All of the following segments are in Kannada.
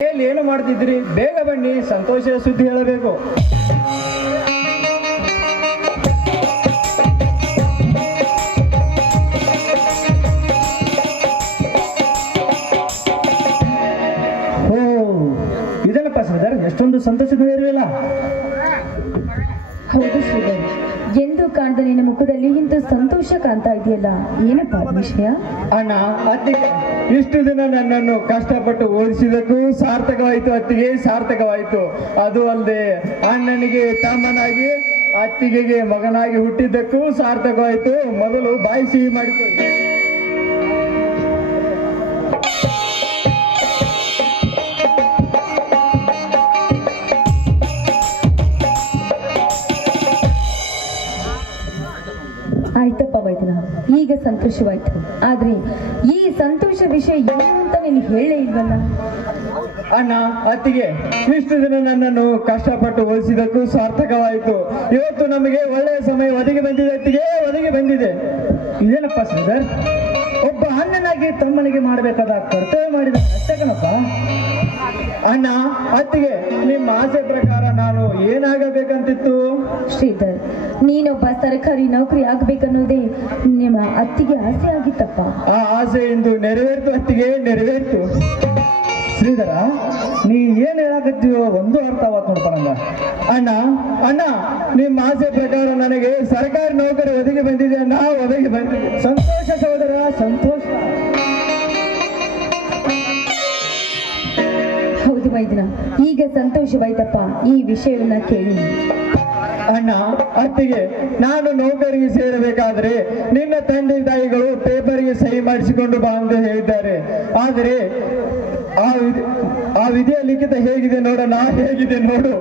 ಏನು ಮಾಡ್ತಿದ್ರಿ? ಬೇಗ ಬನ್ನಿ, ಸಂತೋಷದ ಸುದ್ದಿ ಹೇಳಬೇಕು. ಓ, ಇದನ್ನಪ್ಪ ಶ್ರೀಧರ್, ಎಷ್ಟೊಂದು ಸಂತೋಷದಿಂದ ಇರಲಿಲ್ಲ. ಹೌದು ಶ್ರೀಧರ್, ಎಂದು ಕಾಣದ ನಿನ್ನ ಮುಖದಲ್ಲಿ ಇಂಥ ಸಂತೋಷ ಕಾಣ್ತಾ ಇದೆಯಲ್ಲ, ಏನಪ್ಪ ವಿಷಯ? ಅಣ್ಣ, ಅತ್ತಿಗೆ ಇಷ್ಟು ದಿನ ನನ್ನನ್ನು ಕಷ್ಟಪಟ್ಟು ಓದಿಸಿದಕ್ಕೂ ಸಾರ್ಥಕವಾಯಿತು. ಅತ್ತಿಗೆ ಸಾರ್ಥಕವಾಯಿತು. ಅದು ಅಲ್ಲದೆ ಅಣ್ಣನಿಗೆ ತಮ್ಮನಾಗಿ ಅತ್ತಿಗೆಗೆ ಮಗನಾಗಿ ಹುಟ್ಟಿದ್ದಕ್ಕೂ ಸಾರ್ಥಕವಾಯಿತು. ಮೊದಲು ಬಾಯಿ ಸಿಹಿ ಮಾಡಿಕೊಳ್ಳಿ. ಆಯ್ತಪ್ಪ ವೈದ್ಯನ, ಈಗ ಸಂತೋಷವಾಯ್ತು. ಆದ್ರೆ ಈ ಸಂತೋಷ ವಿಷಯ ಏನು ಅಂತ ನೀನು ಹೇಳೇ ಇಲ್ವಲ್ಲ? ಅಣ್ಣ, ಅತ್ತಿಗೆ ಇಷ್ಟು ದಿನ ನನ್ನನ್ನು ಕಷ್ಟಪಟ್ಟು ಓದಿಸಿದಕ್ಕೂ ಸಾರ್ಥಕವಾಯಿತು. ಇವತ್ತು ನಮಗೆ ಒಳ್ಳೆಯ ಸಮಯ ಒದಗಿ ಬಂದಿದೆ. ಅತ್ತಿಗೆ ಒದಗಿ ಬಂದಿದೆ. ಇದೇನಪ್ಪ ಶ್ರೀಧರ್, ಒಬ್ಬ ಅಣ್ಣನಾಗಿ ತಮ್ಮನಿಗೆ ಮಾಡಬೇಕಾದ ಕರ್ತವ್ಯ ಮಾಡಿದ ಅಷ್ಟೇ ಕಣಪ್ಪ. ಅಣ್ಣ, ಅತ್ತಿಗೆ ನಿಮ್ಮ ಆಸೆ ಪ್ರಕಾರ ನಾನು ಏನಾಗಬೇಕಂತಿತ್ತು? ಶ್ರೀಧರ್, ನೀನೊಬ್ಬ ಸರ್ಕಾರಿ ನೌಕರಿ ಆಗ್ಬೇಕನ್ನೋದೇ ನಿಮ್ಮ ಅತ್ತಿಗೆ ಆಸೆ ಆಗಿತ್ತಪ್ಪ. ಆ ಆಸೆ ಇಂದು ನೆರವೇರ್ತು ಅತ್ತಿಗೆ, ನೆರವೇರ್ತು. ಶ್ರೀಧರ, ನೀ ಏನ್ ಹೇಳಕತ್ತೀವೋ ಒಂದು ಅರ್ಥ ಆವತ್ ನೋಡ್ಪ ನಂಗ. ಅಣ್ಣ, ಅಣ್ಣ, ನಿಮ್ಮ ಆಸೆ ಪ್ರಕಾರ ನನಗೆ ಸರ್ಕಾರಿ ನೌಕರಿ ಒದಗಿ ಬಂದಿದೆ ಅಣ್ಣ, ಒದಗಿ ಬಂದಿದೆ. ಸಂತೋಷ ಸಹೋದರ, ಸಂತೋಷ. ಹೌದು ವೈದ್ಯನ, ಈಗ ಸಂತೋಷವಾಯ್ತಪ್ಪ ಈ ವಿಷಯವನ್ನ ಕೇಳಿ. ಅಣ್ಣ, ಅತ್ತಿಗೆ ನಾನು ನೌಕರಿಗೆ ಸೇರಬೇಕಾದ್ರೆ ನಿನ್ನ ತಂದೆ ತಾಯಿಗಳು ಪೇಪರ್ಗೆ ಸಹಿ ಮಾಡಿಸಿಕೊಂಡು ಬಾ ಅಂತ ಹೇಳಿದ್ದಾರೆ. ಆದರೆ ಆ ವಿಧಿಯ ಲಿಖಿತ ಹೇಗಿದೆ ನೋಡೋಣ, ಹೇಗಿದೆ ನೋಡು.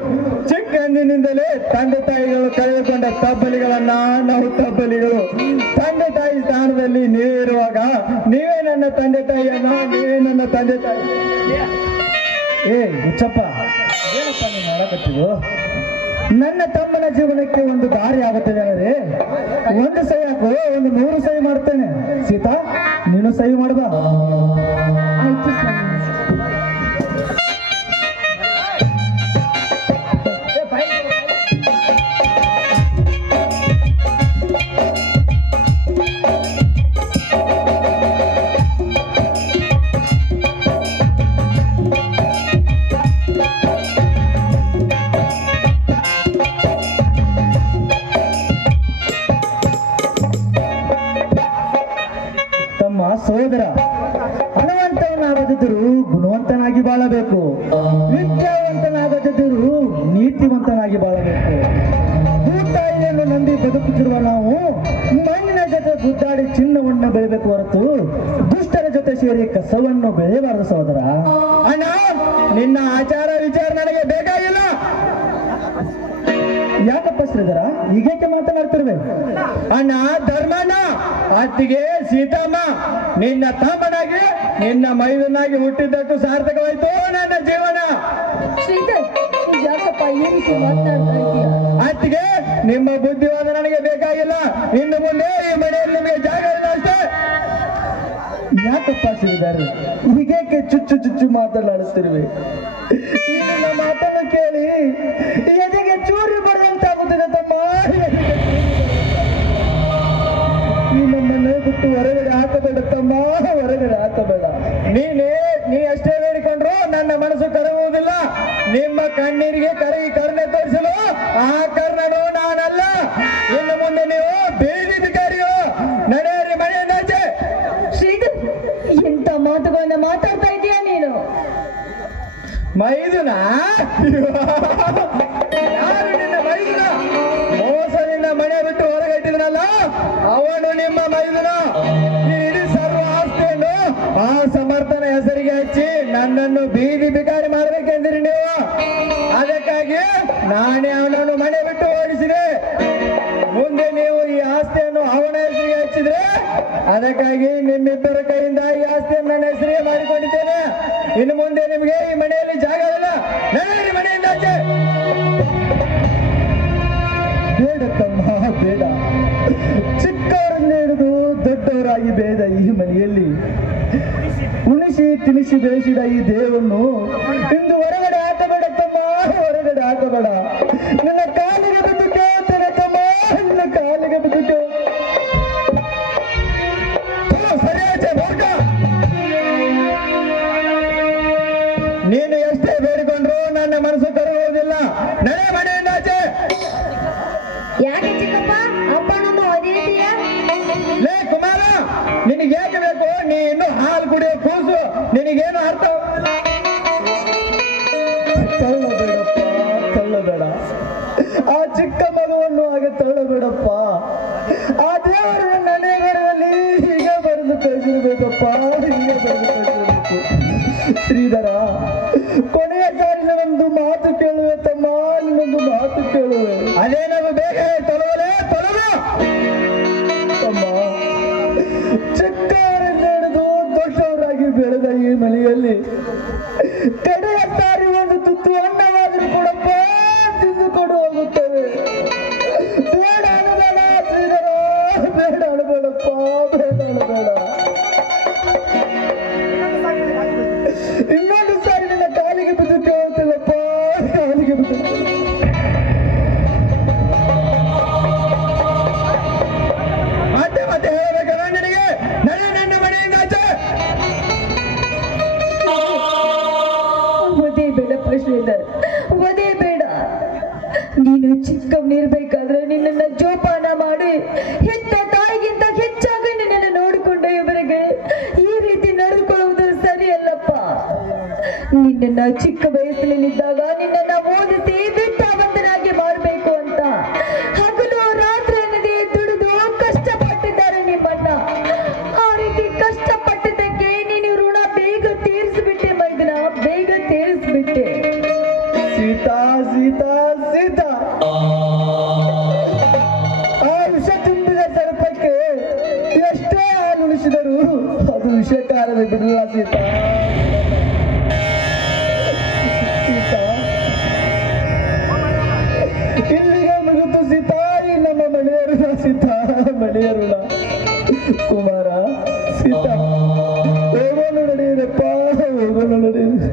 ಚಿಕ್ಕಂದಿನಿಂದಲೇ ತಂದೆ ತಾಯಿಗಳು ಕಳೆದುಕೊಂಡ ತಬ್ಬಲಿಗಳನ್ನ ನಾವು ತಬ್ಬಲಿಗಳು. ತಂದೆ ತಾಯಿ ಸ್ಥಾನದಲ್ಲಿ ನೀವೇ ಇರುವಾಗ ನೀವೇ ನನ್ನ ತಂದೆ ತಾಯಿಯನ್ನ, ನೀವೇ ನನ್ನ ತಂದೆ ತಾಯಿ. ಏ ಹುಚ್ಚಪ್ಪ, ಏನಪ್ಪ ನೀನು ಮಾಡಕತ್ತಿದ್ದು? ನನ್ನ ತಮ್ಮನ ಜೀವನಕ್ಕೆ ಒಂದು ದಾರಿ ಆಗುತ್ತದೆ ಅಂದರೆ ಒಂದು ಸಹಿ ಹಾಕು, ಒಂದು 100 ಸಹಿ ಮಾಡ್ತೇನೆ. ಸೀತಾ, ನೀನು ಸಹಿ ಮಾಡ್ಬಾ. ಆಯ್ತು ಸ್ವಾಮಿ. ಸಹೋದರ, ಹಣವಂತನಾಗದಿದ್ದರೂ ಗುಣವಂತನಾಗಿ ಬಾಳಬೇಕು. ವಿದ್ಯಾವಂತನಾಗದಿದ್ದರೂ ನೀತಿವಂತನಾಗಿ ಬಾಳಬೇಕು. ಭೂತಾಯಿಯನ್ನು ನಂಬಿ ಬದುಕುತ್ತಿರುವ ನಾವು ಮಣ್ಣಿನ ಜೊತೆ ಗುದ್ದಾಡಿ ಚಿನ್ನವನ್ನು ಬೆಳೆಯಬೇಕು ಹೊರತು ದುಷ್ಟರ ಜೊತೆ ಸೇರಿ ಕಸವನ್ನು ಬೆಳೆಯಬಾರದು ಸಹೋದರ. ಅಣ್ಣ, ನಿನ್ನ ಆಚಾರ ವಿಚಾರ ನನಗೆ ಬೇಕಾಗಿಲ್ಲ. ಯಾಕಪ್ಪ ಶ್ರೀಧರ ಹೀಗೇಕೆ ಮಾತನಾಡ್ತಿರ್ವೆ? ಅಣ್ಣ, ಧರ್ಮಣ್ಣ, ಅತ್ತಿಗೆ ಸೀತಮ್ಮ, ನಿನ್ನ ತಮ್ಮನಾಗಿ ನಿನ್ನ ಮೈದನಾಗಿ ಹುಟ್ಟಿದ್ದಕ್ಕೂ ಸಾರ್ಥಕವಾಯ್ತು ನನ್ನ ಜೀವನ. ಶ್ರೀಧರ್, ಯಾಕಪ್ಪ ಈ ರೀತಿ ಮಾತನಾಡ್ತಾ ಇದೀಯ? ಅತ್ತಿಗೆ, ನಿಮ್ಮ ಬುದ್ಧಿವಾದ ನನಗೆ ಬೇಕಾಗಿಲ್ಲ. ಇನ್ನು ಮುಂದೆ ಈ ಮನೆಯಲ್ಲಿ ನಿಮಗೆ ಜಾಗ ಇಲ್ಲ ಅಷ್ಟೇ. ಯಾಕಪ್ಪ ಶ್ರೀಧರ್ ಹೀಗೇಕೆ ಚುಚ್ಚು ಚುಚ್ಚು ಮಾತನಾಡುತ್ತಿರುವೆ? ಈ ನಿನ್ನ ಮಾತನ್ನು ಕೇಳಿ ಎದೆಗೆ ಚೂರಿ ಬರುವಂತಾಗುತ್ತದೆ ತಮ್ಮ. ಈ ನಮ್ಮನ್ನು ಬಿಟ್ಟು ಹೊರಗಡೆ ಹಾಕಬೇಡ ತಮ್ಮ, ಹೊರಗಡೆ ಹಾಕಬೇಡ. ನೀ ಅಷ್ಟೇ ಬೇಡಿಕೊಂಡ್ರು ನನ್ನ ಮನಸ್ಸು ಕರಗುವುದಿಲ್ಲ. ನಿಮ್ಮ ಕಣ್ಣೀರಿಗೆ ಕರಗಿ ಕರುಣೆ ತೋರಿಸಲು ಆ ಕರ್ಣನು ನಾನಲ್ಲ. ಇನ್ನು ಮುಂದೆ ನೀವು ಬೀದಿ ಬಿಕಾರಿಯೋ, ನಡೆಯರಿ ಮನೆಯಿಂದಾಚೆ. ಶ್ರೀಧರ್, ಎಂತ ಮಾತುಗಳನ್ನ ಮಾತಾಡ್ತಾ ಇದೀಯಾ ನೀನು? ಮೈದುನ? ಯಾರು ನಿನ್ನ ಮೈದುನ? ಮೋಸದಿಂದ ಮನೆ ಬಿಟ್ಟು ಹೊರಗಟ್ಟಿದ್ನಲ್ಲ, ಅವನು ನಿಮ್ಮ ಮೈದುನ. ಈ ಇಡೀ ಸರ್ವ ಆಸ್ತಿಯನ್ನು ಆ ಸಮರ್ಥನ ಹೆಸರಿಗೆ ಹಚ್ಚಿ ನನ್ನನ್ನು ಬೀದಿ ಬಿಕಾರಿ ಮಾಡಬೇಕೆಂದಿರಿ ನೀವು. ಅದಕ್ಕಾಗಿ ನಾನೇ ಅವನನ್ನು ಮನೆ ಬಿಟ್ಟು ಓಡಿಸಿದೆ. ಮುಂದೆ ನೀವು ಈ ಆಸ್ತಿಯನ್ನು ಅವನ ಹೆಸರಿಗೆ ಹಚ್ಚಿದ್ರೆ ಅದಕ್ಕಾಗಿ ನಿಮ್ಮಿಬ್ಬರ ಕೈಯಿಂದ ಈ ಆಸ್ತಿಯನ್ನು ನನ್ನ ಹೆಸರಿಗೆ ಮಾಡಿಕೊಂಡಿದ್ದೇನೆ. ಇನ್ನು ಮುಂದೆ ನಿಮಗೆ ಈ ಮನೆಯಲ್ಲಿ ಜಾಗ ಇಲ್ಲ. ನಡೆಯಿರಿ ಮನೆಯಿಂದ ಆಚೆ. ಬೇಡ ತಮ್ಮ, ಬೇಡ. ಚಿಕ್ಕವರನ್ನ ಹಿಡಿದು ದೊಡ್ಡವರಾಗಿ ಬೇಡ ಈ ಮನೆಯಲ್ಲಿ. ಉಣಿಸಿ ತಿನಿಸಿ ಬೆಳೆಸಿದ ಈ ದೇವರನ್ನು ನೀನು ಎಷ್ಟೇ ಬೇಡಿಕೊಂಡ್ರು ನನ್ನ ಮನಸ್ಸು ಕರುವುದಿಲ್ಲ. ನಡೆ ಮನೆಯಿಂದ ಆಚೆ. ಯಾಕೆ ಚಿಕ್ಕಪ್ಪ ಅಪ್ಪ ನಮ್ಮ ಒದೆಯ? ಲೇ ಕುಮಾರ, ನಿನಗೆ ಹೇಗೆ ಬೇಕು? ನೀ ಇನ್ನು ಹಾಲು ಕುಡಿಯೋ ಕೂಸು, ನಿನಗೇನು ಅರ್ಥ? ತಳ್ಳಬೇಡಪ್ಪ, ತಳ್ಳಬೇಡ. ಆ ಚಿಕ್ಕ ಮಗುವನ್ನು ಹಾಗೆ ತಳ್ಳಬೇಡಪ್ಪ. ಆ ದೇವರು ನಡೆ ಬರುವಲ್ಲಿ ಹೀಗೆ ಬರೆದು ಕಳಿಸಿರ್ಬೇಕಪ್ಪ, ಹೀಗೆ ಬರೆದು ಕಳಿಸಿರ್ಬೇಕು. ಶ್ರೀಧರ, ಕೊನೆಯ ಸಾರಿನ ಒಂದು ಮಾತು ಕೇಳುವೆ ತಮ್ಮ, ನಿನ್ನೊಂದು ಮಾತು ಕೇಳುವೆ. ಅದೇನದು ಬೇಗ ತೊಲವಲೇ ತೊಲವ ತಮ್ಮ. ಚಿಕ್ಕವರಿಂದ ಹಿಡಿದು ದೊಡ್ಡವರಾಗಿ ಬೆಳೆದ ಈ ಮನೆಯಲ್ಲಿ ಕಡೆಯ ಸಾರಿ ಒಂದು ತುತ್ತು ಅನ್ನವಾದರೂ ಕೊಡಪ್ಪ, ತಿಂದುಕೊಂಡು ಹೋಗುತ್ತೇವೆ. ಬೇಡ ಅಣಬೇಡ ಶ್ರೀಧರ, ಬೇಡ ಅಣಬೇಡಪ್ಪ, ಬೇಡ ಅಣಬೇಡ. ಇನ್ನೊಂದು ಸಾರಿ ನಿನ್ನ ಕಾಲಿಗೆ ಬಿದ್ದು ಕೇಳುತ್ತಿಲ್ಲಪ್ಪ, ಕಾಲಿಗೆ ಬಿದ್ದು. ಮತ್ತೆ ಮತ್ತೆ ಹೇಳಬೇಕಲ್ಲ ನಿನಗೆ? ನಡೆ ನನ್ನ ಮನೆಯಿಂದ ಆಚೆ. ಒದೇ ಬೇಡ ಶ್ರೀಧರ್, ಒದೇ ಬೇಡ. ನೀನು ಚಿಕ್ಕವನಿರ್ಬೇಕಾದ್ರೆ ನಿನ್ನನ್ನ ಜೋಪಾನ ಮಾಡಿ ಹೆತ್ತ ತಾಯಿಗಿಂತ ಹೆಚ್ಚಾಗಿ ನಿನ್ನನ್ನು ನೋಡಿಕೊಂಡ ಇವರಿಗೆ ಈ ರೀತಿ ನಡೆದುಕೊಳ್ಳುವುದು ಸರಿಯಲ್ಲಪ್ಪ. ನಿನ್ನನ್ನ ಚಿಕ್ಕ ವಯಸ್ಸಿನಲ್ಲಿದ್ದಾಗ ನಿನ್ನನ್ನ ಓದಿಸಿ ವಿದ್ಯಾವಂತನಾಗಿ ಮಾಡಬೇಕು ಅಂತ ಹಗಲು ರಾತ್ರಿ ಎನ್ನದೇ ದುಡಿದು ಕಷ್ಟಪಟ್ಟಿದ್ದಾರೆ ನಿಮ್ಮನ್ನ. ಆ ರೀತಿ ಕಷ್ಟಪಟ್ಟಿದ್ದಕ್ಕೆ ನೀನು ಋಣ ಬೇಗ ತೀರಿಸಿಬಿಟ್ಟೆ ಮೈದನ, ಬೇಗ ತೀರಿಸಿಬಿಟ್ಟೆ. ಸೀತಾ ಸೀತಾ ಸೀತಾ, ಆ ವಿಷ ತುಂಬಿದ ಸರ್ಪಕ್ಕೆ ಎಷ್ಟೇ ಹಾಲು ಉಳಿಸಿದರೂ ಅದು ವಿಷಕಾರದ ಬಿಡಲ್ಲ ಸೀತಾ. ಸೀತಾ, ಇಲ್ಲಿಗೆ ಮುಗಿತು ಸೀತಾ ಈ ನಮ್ಮ ಮನೆಯರುಣ. ಸೀತಾ, ಮನೆಯರುಣ. ಕುಮಾರ, ಸೀತಾ, ಹೋಗೋನು ನಡೆಯುದಪ್ಪ, ಹೋಗೋನು ನಡೆಯುದು.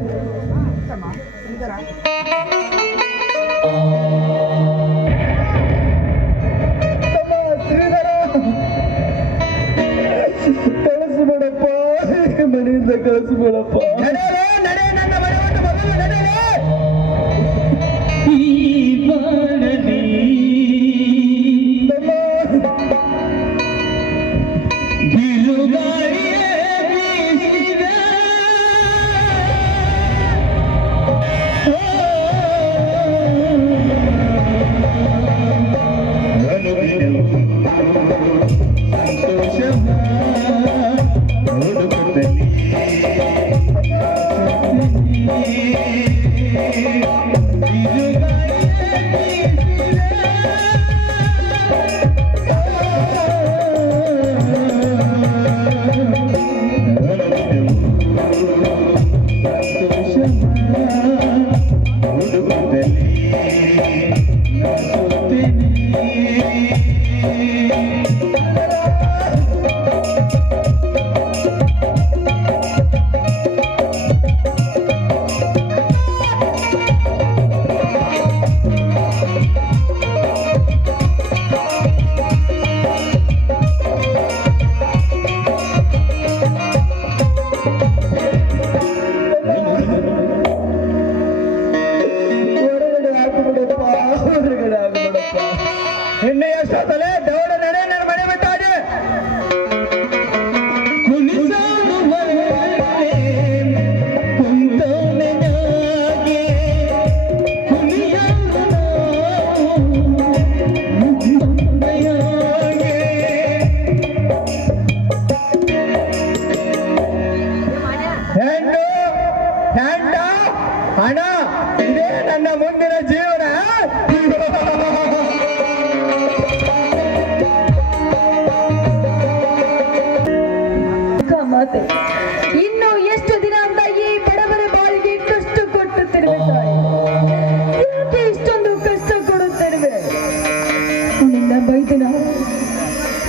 ಶ್ರೀಧರ, ಕಳಿಸ್ಬೇಡಪ್ಪ, ಮನೆಯಿಂದ ಕಳಿಸ್ಬೇಡಪ್ಪ. ನಡೆ ನನ್ನ ಮನೆ ಬಿಟ್ಟು ಮೊದಲು ನಡೆಯಲೇ. ಈ ಬಾಳಲಿ ಬಿರುಗಾಳಿಯೇ ಬೀಸಿದ ನಿನ್ನೆ ಎಷ್ಟೊತ್ತಲೇ ದೌಡ ನಡೆ ನನ್ನ ಮನೆ ಬಿಟ್ಟಾಗೆ. ಹಣ ಇದೇ ನನ್ನ ಮುಂದಿನ ಜೀವನ. ಮಾತೆ, ಇನ್ನು ಎಷ್ಟು ದಿನ ಅಂತ ಈ ಬಡವರ ಬಾಳಿಗೆ ಕಷ್ಟ ಕೊಟ್ಟುತ್ತಿರುವೆ ತಾಯಿ? ಯಾಕೆ ಇಷ್ಟೊಂದು ಕಷ್ಟ ಕೊಡುತ್ತಿರುವೆ? ನಿನ್ನ ಬೈದಿನ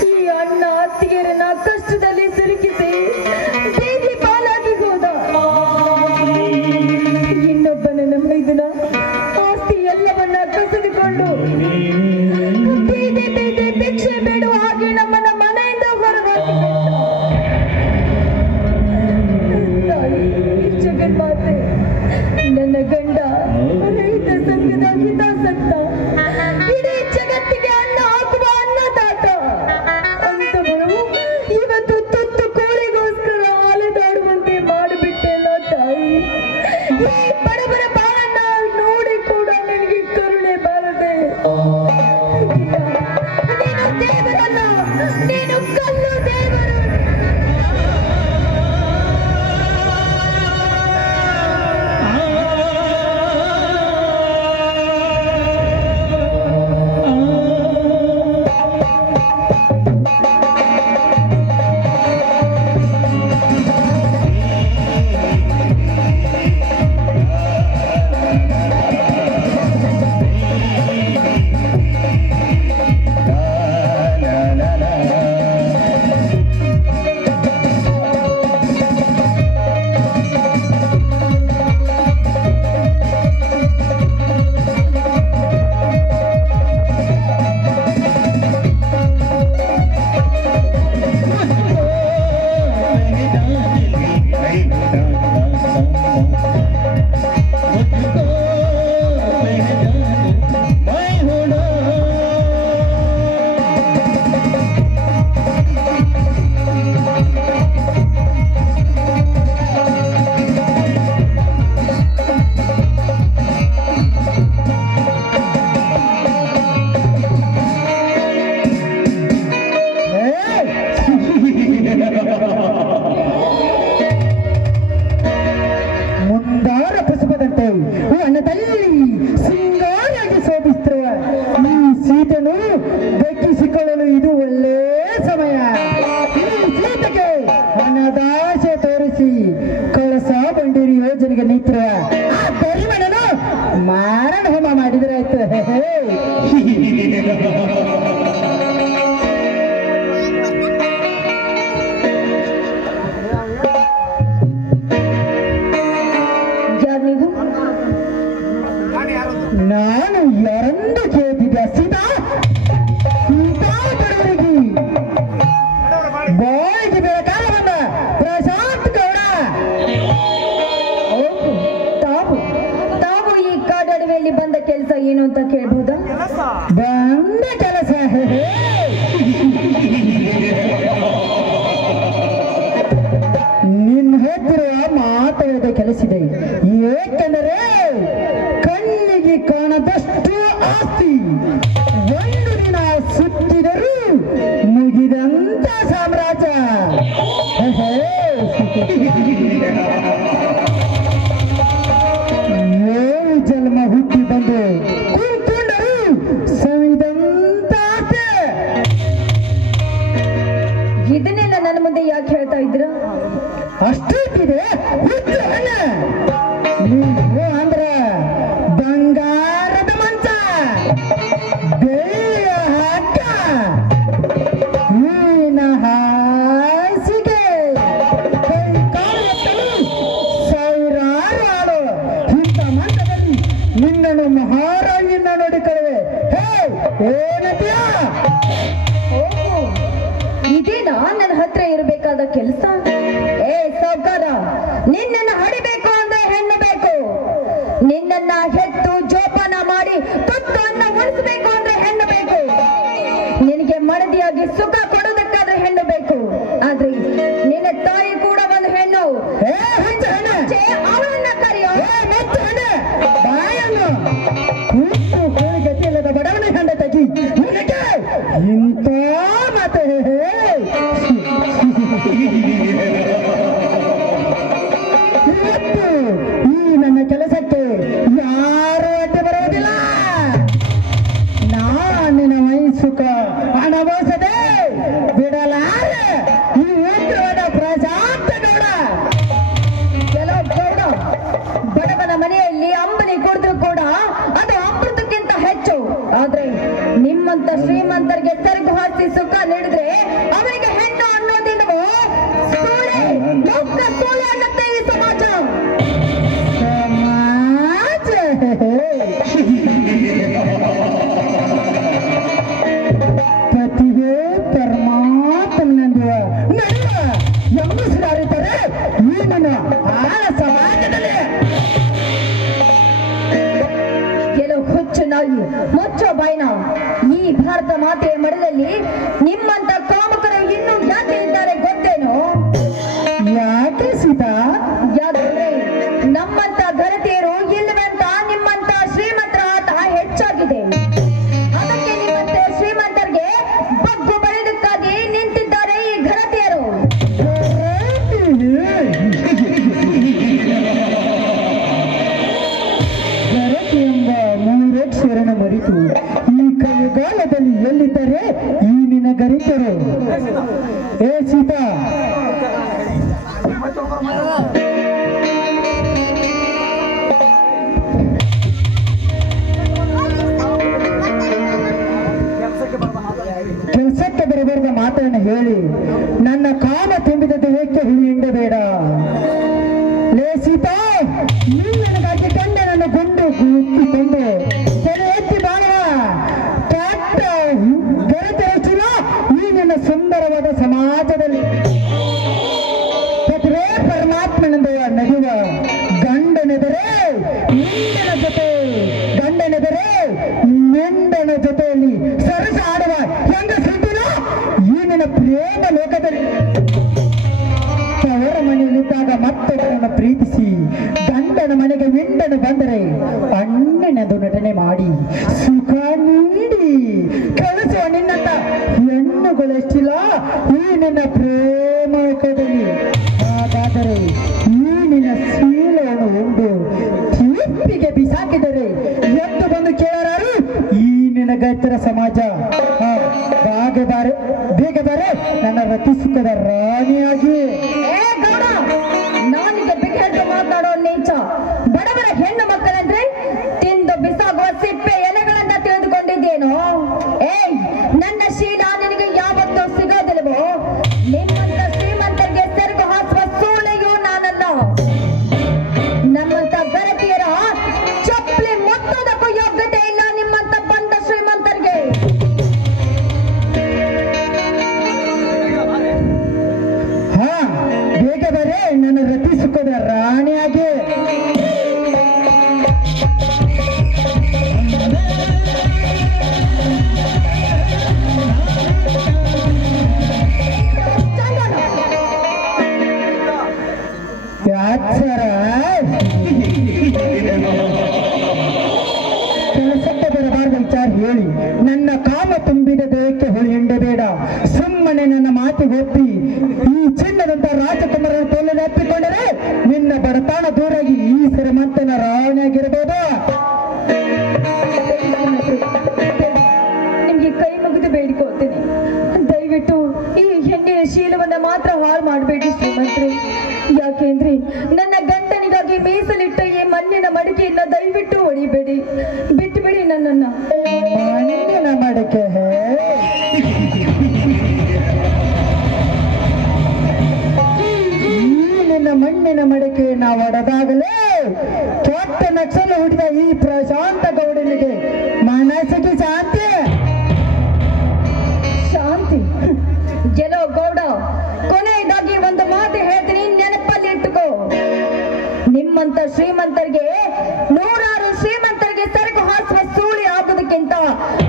ಈ ಅಣ್ಣ ಅತ್ತಿಗೆರನ್ನ ಕಷ್ಟದಲ್ಲಿ ಸಿಲುಕಿಸಿ ಬೀದಿ ಪಾಲಾಗಿ ಹೋದ. ಇನ್ನೊಬ್ಬ ನನ್ನ ಬೈದಿನ ಆಸ್ತಿ ಎಲ್ಲವನ್ನ ಕಸಿದುಕೊಂಡು ಬೀದಿ ಬೀದಿ ಭಿಕ್ಷೆ ಬೇಡುವ ಹಾಗೆ ನಮ್ಮನ್ನ ಮನೆಯಿಂದ ಹೊರಹಾಕಿ ಜಗನ್ಮಾತೆ, ಈ ಬಡವರ ಬಾಳನ್ನ ನೋಡಿ ಕೂಡ ನನಗೆ ಕರುಣೆ ಬಾರದೆ. ನೀನು ದೇವರಲ್ಲ, ನೀನು ಕಲ್ಲು ದೇವರು. ಮುಂದಾರ ಪ್ರಸವದಂತೆ ನನ್ನ ತಲ್ಲಿ ಸಿಂಗಾರಾಗಿ ಶೋಭಿಸುತ್ತಿರುವ ಈ ಸೀಟನ್ನು ದಕ್ಕಿಸಿಕೊಳ್ಳಲು ಇದು ಒಳ್ಳೆ ಸಮಯ. ಈ ಸೀಟಕ್ಕೆ ಹಣದಾಸೆ ತೋರಿಸಿ ಕಳಸ ಬಂಡೂರಿ ಯೋಜನೆಗೆ ನಿಂತಿರುವ ಆ ಪರಿಮಳನು ಮಾರಣ ಹೋಮ ಮಾಡಿದ್ರೆ ಆಯ್ತು. ನಾನು ಯಾರನ್ನು ಕೇಳಿದ್ದೆ? ಸೀತಾ ಸೀತಾ ಬಡವರಿಗೆ ಬಾಯಿಗೆ ಬೇಕಾದ ಬಂದ ಪ್ರಶಾಂತ್ ಗೌಡ. ತಾವು ಈ ಕಾಡಡವೆಯಲ್ಲಿ ಬಂದ ಕೆಲಸ ಏನು ಅಂತ ಕೇಳ್ಬೋದಾ? ಬಂದ ಕೆಲಸ ನಿನ್ನ ಹತ್ತಿರ ಮಾತಾಡದ ಕೆಲಸಿದೆ. ಏಕೆಂದರೆ ಕಣ್ಣಿಗೆ ಕಾಣದಷ್ಟು ಆಸ್ತಿ ಒಂದು ದಿನ ಸುತ್ತಿದರೂ ಮುಗಿದಂತ ಸಾಮ್ರಾಜ್ಯ. ಏಳು ಜನ್ಮ ಹುಟ್ಟಿ ಬಂದು ಕೂತ್ಕೊಂಡರು ಸವಿದಂತ ಆಸೆ. ಇದನ್ನೆಲ್ಲ ನನ್ನ ಮುಂದೆ ಯಾಕೆ ಹೇಳ್ತಾ ಇದ್ರ? ಅಷ್ಟೊತ್ತಿದೆ ಹುಟ್ಟು ಹಣ. ನೀವು ಅಂದ್ರ ಬಂಗಾರದ ಮಂಚ, ಬೆಳ್ಳಿಯ ಹಗ್ಗ, ಹೂವಿನ ಹಾಸಿಗೆ, ಕೈ ಕಾಲು ಎತ್ತಲು ಸಾವಿರಾರು ಆಳು. ಇಂಥ ಮಂಚದಲ್ಲಿ ನಿನ್ನನ್ನು ಮಹಾರಾಣಿಯನ್ನ ನೋಡಿಕೊಳ್ಳುವೆ. ಹೇ ಏನತಿಯಾ? ಇದೇನಾ ನನ್ನ ಹತ್ರ ಇರಬೇಕಾದ ಕೆಲಸ? ಏ ಸೌಕಾರ, ನಿನ್ನನ್ನು ಹಡಿಬೇಕು ಅಂದ್ರೆ ಹೆಣ್ಣು ಬೇಕು. ನಿನ್ನನ್ನ ಹೆತ್ತು ಜೋಪಾನ ಮಾಡಿ ತುತ್ತನ್ನು ಉಳಿಸಬೇಕು ಅಂದ್ರೆ ಹೆಣ್ಣು ಬೇಕು. ನಿನಗೆ ಮಡದಿಯಾಗಿ ಸುಖ ಕೊಡೋದಕ್ಕಾದ್ರೆ ಹೆಣ್ಣು ಬೇಕು. ಆದ್ರೆ ನಿನ್ನ ತಾಯಿ ಕೂಡ ಒಂದು ಹೆಣ್ಣು. ಅವಳನ್ನ ಕರೆಯೋ. ಬಾಯನ್ನು ಕೂತು ಕೋಳಿಗತಿ ಇಲ್ಲದ ಬಡವನ ಹೆಂಡ ತೆಗಿ. ಇಂಥ ಮತ್ತೆ ಇವತ್ತು ಈ ನನ್ನ ಕೆಲಸಕ್ಕೆ ಯಾರು ಅಡ್ಡಿ ಬರುವುದಿಲ್ಲ. ನಾನಿನ ವಯಸ್ಸುಕ ಅನುಭವಿಸದೆ ಬಿಡಲಾರೆ ಈ ಉಗ್ರವಾದ ಪ್ರಶಾಂತ ಗೌಡ. ಕೆಲವು ಗೌಡ ಬಡವನ ಮನೆಯಲ್ಲಿ ಅಂಬಲಿ ಕುಡಿದ್ರು ಕೂಡ ಅದು ಅಮೃತಕ್ಕಿಂತ ಹೆಚ್ಚು. ಆದ್ರೆ ನಿಮ್ಮಂತ ಶ್ರೀಮಂತರಿಗೆ ಸೆರಗು ಹಾಕಿ ಸುಖ ನೀಡಿದ್ರೆ ಅವರಿಗೆ ಹೆಣ್ಣು ಅನ್ನೋದಿಲ್ವೋ? ಸೂಳೆ ಮುಖ ಸೂಳೆ ಅನ್ನತ್ತೆ ಈ ಸಮಾಜ. ಪತಿಗೆ ಪರಮಾತ್ಮನೆಂದುವ ನಡೆಯುವ ಎಂಬುಸಿದಾರಿದ್ದಾರೆ ಈ ನನ್ನ ಆಳ ಸಮಾಜದಲ್ಲಿ. ಕೆಲವು ಹುಚ್ಚು ನಾಯಿ ಮುಚ್ಚೋ ಬಾಯ್ನ. ಈ ಭಾರತ ಮಾತೆಯ ಮಡಲಲ್ಲಿ ನಿಮ್ಮಂತ ಕಾಮಕರು ಇನ್ನೂ ಯಾಕೆ ಇದ್ದಾರೆ ಗೊತ್ತೇನೋ? ಯಾಕೆ ಸೀತಾ? ಯಾಕಂದ್ರೆ ನಮ್ಮಂತ ಘನತೆಯರು ಇಲ್ಲವಂತ ನಿಮ್ಮಂತ ಶ್ರೀಮಂತರ ಆಟ ಹೆಚ್ಚಾಗಿದೆ. ಅದಕ್ಕೆ ನಿಮ್ಮಂತೆ ಶ್ರೀಮಂತರಿಗೆ ಬಗ್ಗು ಬಳಿದಕ್ಕಾಗಿ ನಿಂತಿದ್ದಾರೆ ಈ ಘನತೆಯರು. ಘನತೆ ಎಂಬ ಮೂರಕ್ಷರನ ಮರೆತು ಈ ಕೈಗಾಲದಲ್ಲಿ ಎಲ್ಲಿದ್ದಾರೆ ಈ ನಿನ್ನ ಗರಿತರು. ಏ ಸೀತಾ, ಕೆಲಸಕ್ಕೆ ಬರಬಾರದ ಮಾತನ್ನು ಹೇಳಿ ನನ್ನ ಕಾಮ ತುಂಬಿದ ದೇಹಕ್ಕೆ ಹುಳಿ ಹಿಂಡಬೇಡ. ಲೇ ಸೀತಾ, ನೀನು ನನಗಾಗಿ ಕಂಡ ನನ್ನ ಗುಂಡು ಗುತ್ತಿಕೊಂಡು ತಲೆ ಎತ್ತಿ ಬಾಳುವ ಕೆಟ್ಟ ಗರತರಚಿನ ಈ ನನ್ನ ಸುಂದರವಾದ ಸಮಾಜದಲ್ಲಿ ಪ್ರತಿಭೆ ಪರಮಾತ್ಮನೆಂದು ನಗುವ ಗಂಡನೆದರೆ ನಿಂಡನ ಜೊತೆ, ಗಂಡನೆದರೆ ನಿಂಡನ ಜೊತೆಯಲ್ಲಿ ಸರಸ ಆಡುವ ಹೆಂಗ ಸುಂದಿನ ಈ ನನ್ನ ಪ್ರೇಮ ಲೋಕದಲ್ಲಿ ಅವರ ಮನೆಯಲ್ಲಿದ್ದಾಗ ಮತ್ತೊಬ್ಬರನ್ನು ಪ್ರೀತಿಸಿ ಗಂಡನ ಮನೆಗೆ ವಿಂಡನು ಬಂದರೆ ಅಣ್ಣನದು ನಟನೆ ಮಾಡಿ ಸುಖ ನೀಡಿ ಕಳಿಸುವ ನಿನ್ನಂತ ಹೆಣ್ಣುಗಳೆಷ್ಟಿಲ್ಲ ಈ ನನ್ನ ಪ್ರೇಮದಲ್ಲಿ. ಹಾಗಾದರೆ ಈ ನಿನ್ನ ಶೀಲವನ್ನು ಒಂದು ತೀರ್ಪಿಗೆ ಬಿಸಾಕಿದರೆ ಎದ್ದು ಬಂದು ಕೇಳಾರು ಈ ನಿನ್ನ ಗೈತರ ಸಮಾಜ. ಬೇಗ ಬಾರೆ ನನ್ನ ರತಿ ಸುಖದ ರಾಣಿಯಾಗಿ. ನಾನಿಗೆ ಬಿಗಿದು ಮಾತಾಡೋ ನೀಚ ಬಡವರ ಹೆಣ್ಣು ಮಕ್ಕಳಂದ್ರೆ ತಿಂದು ಬಿಸಾಗುವ ಸಿಪ್ಪೆ ಎಲೆಗಳನ್ನ ತಿಳಿದುಕೊಂಡಿದ್ದೇನೋ? ನನ್ನ ಶೀಲ ನಿನಗೆ ಯಾವತ್ತೂ ಸಿಗೋದಿಲ್ವೋ? ನಿಮ್ಮಂತ ಶ್ರೀಮಂತರಿಗೆ ಸೆರಗು ಹಾಸುವ ಸೂಳೆಯೂ ನಾನಲ್ಲ. ನಮ್ಮಂತ ಗರತಿಯರ ಚಪ್ಪಲಿ ಮುಟ್ಟೋದಕ್ಕೂ ಯೋಗ್ಯತೆ ಇಲ್ಲ ನಿಮ್ಮಂತ ಬಂದ ಶ್ರೀಮಂತರಿಗೆ. ಬೇಗ ಬರೇ ನನ್ನ ರತಿ ಸುಖದ ರಾಣಿಯಾಗಿ. ಕೆಲಸಕ್ಕೆ ಬರಬಾರ್ದು ವಿಚಾರ ಹೇಳಿ ನನ್ನ ಕಾಮ ತುಂಬಿದ ದೇಹಕ್ಕೆ ಹುಳಿ ಹಿಂಡಬೇಡ. ಸುಮ್ಮನೆ ನನ್ನ ಮಾತಿಗೆ ಒಪ್ಪಿ ಈ ಚಿನ್ನದಂತ ರಾಜಕುಮಾರರ ತೋಲನ್ನು ಅಪ್ಪಿಕೊಂಡರೆ ನಿನ್ನ ಬಡತಾಣ ದೂರಾಗಿ ಈ ಶ್ರೀಮಂತನ ರಾಣಿಯಾಗಿರಬಹುದು. ನಿಮ್ಗೆ ಕೈ ಮುಗಿದು ಬೇಡಿಕೊಳ್ತೇನೆ, ದಯವಿಟ್ಟು ಈ ಹೆಣ್ಣಿನ ಶೀಲವನ್ನ ಮಾತ್ರ ಹಾಳು ಮಾಡಬೇಡಿ ಶ್ರೀಮಂತರೇ. ಯಾಕೆಂದ್ರೆ ನನ್ನ ಗಂಡನಿಗಾಗಿ ಮೀಸಲಿಟ್ಟ ಈ ಮಣ್ಣಿನ ಮಡಿಕೆಯನ್ನ ದಯವಿಟ್ಟು ಹೊಡಿಬೇಡಿ, ಬಿಟ್ಟು ಬಿಡಿ ನನ್ನನ್ನ. ಮಣ್ಣಿನ ಮಡಿಕೆ ನಿನ್ನ ಮಣ್ಣಿನ ಮಡಿಕೆ ನಾವು ಒಡೆದಾಗಲೇ ಕೆಟ್ಟ ನಕ್ಸಲು ಹುಟ್ಟಿದ ಈ ಪ್ರಶಾಂತ ಗೌಡನಿಗೆ ಮನಸ್ಸಿಗೆ ಶಾಂತಿ. ಶಾಂತಿ ಗೆಲೋ ಗೌಡ, ಕೊನೆಯದಾಗಿ ಒಂದು ಮಾತು ಹೇಳ್ತೀನಿ, ನೆನಪಲ್ಲಿ ಇಟ್ಟುಕೋ. ನಿಮ್ಮಂತ ಶ್ರೀಮಂತರಿಗೆ, ನೂರಾರು ಶ್ರೀಮಂತರಿಗೆ ಸರಕು ಹಾಸುವ ಸೂಳಿ ಆಗುವುದಕ್ಕಿಂತ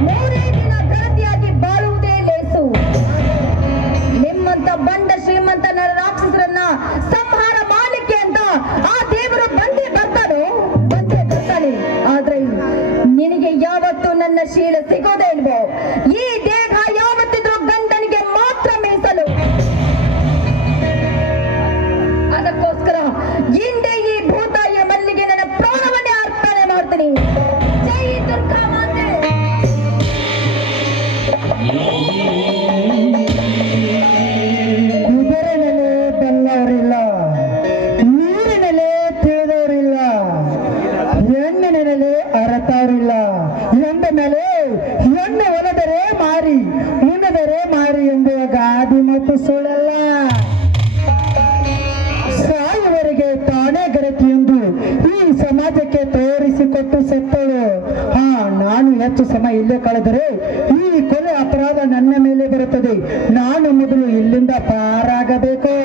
3 ದಿನ ಗರತಿಯಾಗಿ ಬಾಳುವುದೇ ಲೇಸು. ನಿಮ್ಮಂತ ಬಂಡ ಶ್ರೀಮಂತನ ರಾಕ್ಷಸರನ್ನ ಸಂಹಾರ ಮಾಡಲಿಕ್ಕೆ ಅಂತ ಆ ದೇವರು ಬಂದೇ ಬರ್ತಾನೆ. ಆದ್ರೆ ನಿನಗೆ ಯಾವತ್ತೂ ನನ್ನ ಶೀಲ ಸಿಗೋದೇ ಇಲ್ವೋ? ಈ ದೇಹ ಯಾವತ್ತಿದ್ರೂ ಗಂಡನಿಗೆ ಮಾತ್ರ ಮೀಸಲು. ಅದಕ್ಕೋಸ್ಕರ ಹಿಂದೆ ಈ ಭೂತಾಯಿಯ ಮಲ್ಲಿಗೆ ನನ್ನ ಪ್ರಾಣವನ್ನೇ ಅರ್ಪಣೆ ಮಾಡ್ತೀನಿ. ಜೈ ದುರ್ಗಾ ಮಾತೆ. ಕುದುರೆನೆಲೆ ಬಲ್ಲವರಿಲ್ಲ, ನೀರಿನೆಲೆ ತಿಳಿದವರಿಲ್ಲ, ಹೆಣ್ಣಿನೆಲೆ ಅರತವರಿಲ್ಲ ಎಂದ ಮೇಲೆ ಹೆಣ್ಣು ಒಲದರೆ ಮಾರಿ ಉಣದರೆ ಮಾರಿ ಎಂಬುವ ಗಾದಿ ಮತ್ತು ಸುಳ್ಳಲ್ಲ. ಸಾಯುವವರೆಗೆ ತಾನೇ ಗರತಿ ಎಂದು ಈ ಸಮಾಜಕ್ಕೆ ತೋರಿಸಿಕೊಟ್ಟು ಸತ್ತಳು. ನಾನು ಹೆಚ್ಚು ಸಮಯ ಇಲ್ಲೇ ಕಳೆದರೆ ಈ ಕೊಲೆ ಅಪರಾಧ ನನ್ನ ಮೇಲೆ ಬರುತ್ತದೆ. ನಾನು ಮೊದಲು ಇಲ್ಲಿಂದ ಪಾರಾಗಬೇಕು.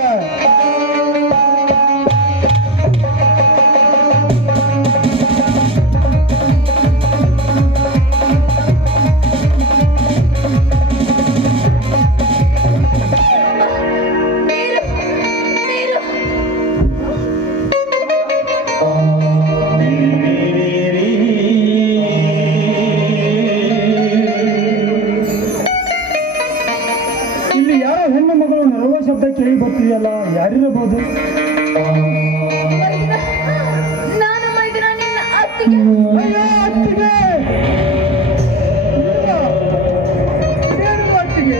ಶಬ್ದ ಕೇಳಿ ಬರ್ತೀಯಲ್ಲ, ಯಾರಿರಬಹುದು? ನಾನು ಮೈದಿನ ನಿನ್ನ ಅತ್ತಿಗೆ. ಅಯ್ಯೋ ಅತ್ತಿಗೆ, ಅತ್ತಿಗೆ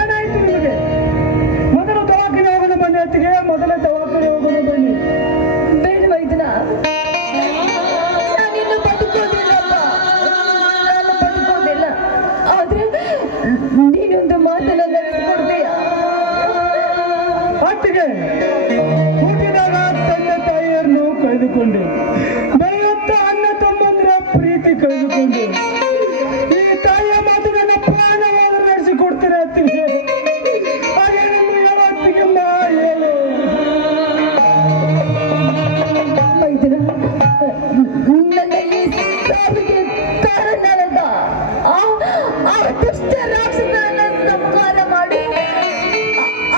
ಏನಾಯ್ತು ನಿಮಗೆ? ಮೊದಲು ದವಾಖಾನೆ ಹೋಗೋದು ಬನ್ನಿ ಅತ್ತಿಗೆ, ಮೊದಲೇ ದವಾಖಾನೆ ಹೋಗೋದು ಬನ್ನಿ. ಬೇಡ ಮೈದಿನ, ನಾನಿನ್ನು ಬದುಕೋದಿಲ್ಲಪ್ಪ, ನಾನು ಬದುಕೋದಿಲ್ಲ. ಆದ್ರೆ ನೀನೊಂದು ಮಾತನ್ನ ನಡೆಸ್ಕೊಡ್ತೀಯ? ಅತ್ತಿಗೆ, ಹುಟ್ಟಿದಾಗ ತಂದೆ ತಾಯಿಯರನ್ನು ಕಳೆದುಕೊಂಡೆ, ಬೆಳೆಯುತ್ತ ಅಣ್ಣ ತಮ್ಮಂದ್ರ ಪ್ರೀತಿ ಕಳೆದುಕೊಂಡೆ. ಈ ತಾಯಿಯ ಮಾತು ನನ್ನ ಪ್ರಾಣವಾದ ನಡೆಸಿಕೊಡ್ತೇನೆ ಅತ್ತಿಗೆ. ಹಾಗೇನನ್ನು ಹೇಳೋ ಅತ್ತಿಗೆ, ಮಾ ಹೇಳು. ಮೈದಿನ, ನನ್ನ ಈ ಸಾವಿಗೆ ಕಾರಣನಾದ ಆ ದುಷ್ಟ ರಾಕ್ಷಸನನ್ನ ಸಂಹಾರ ಮಾಡಿ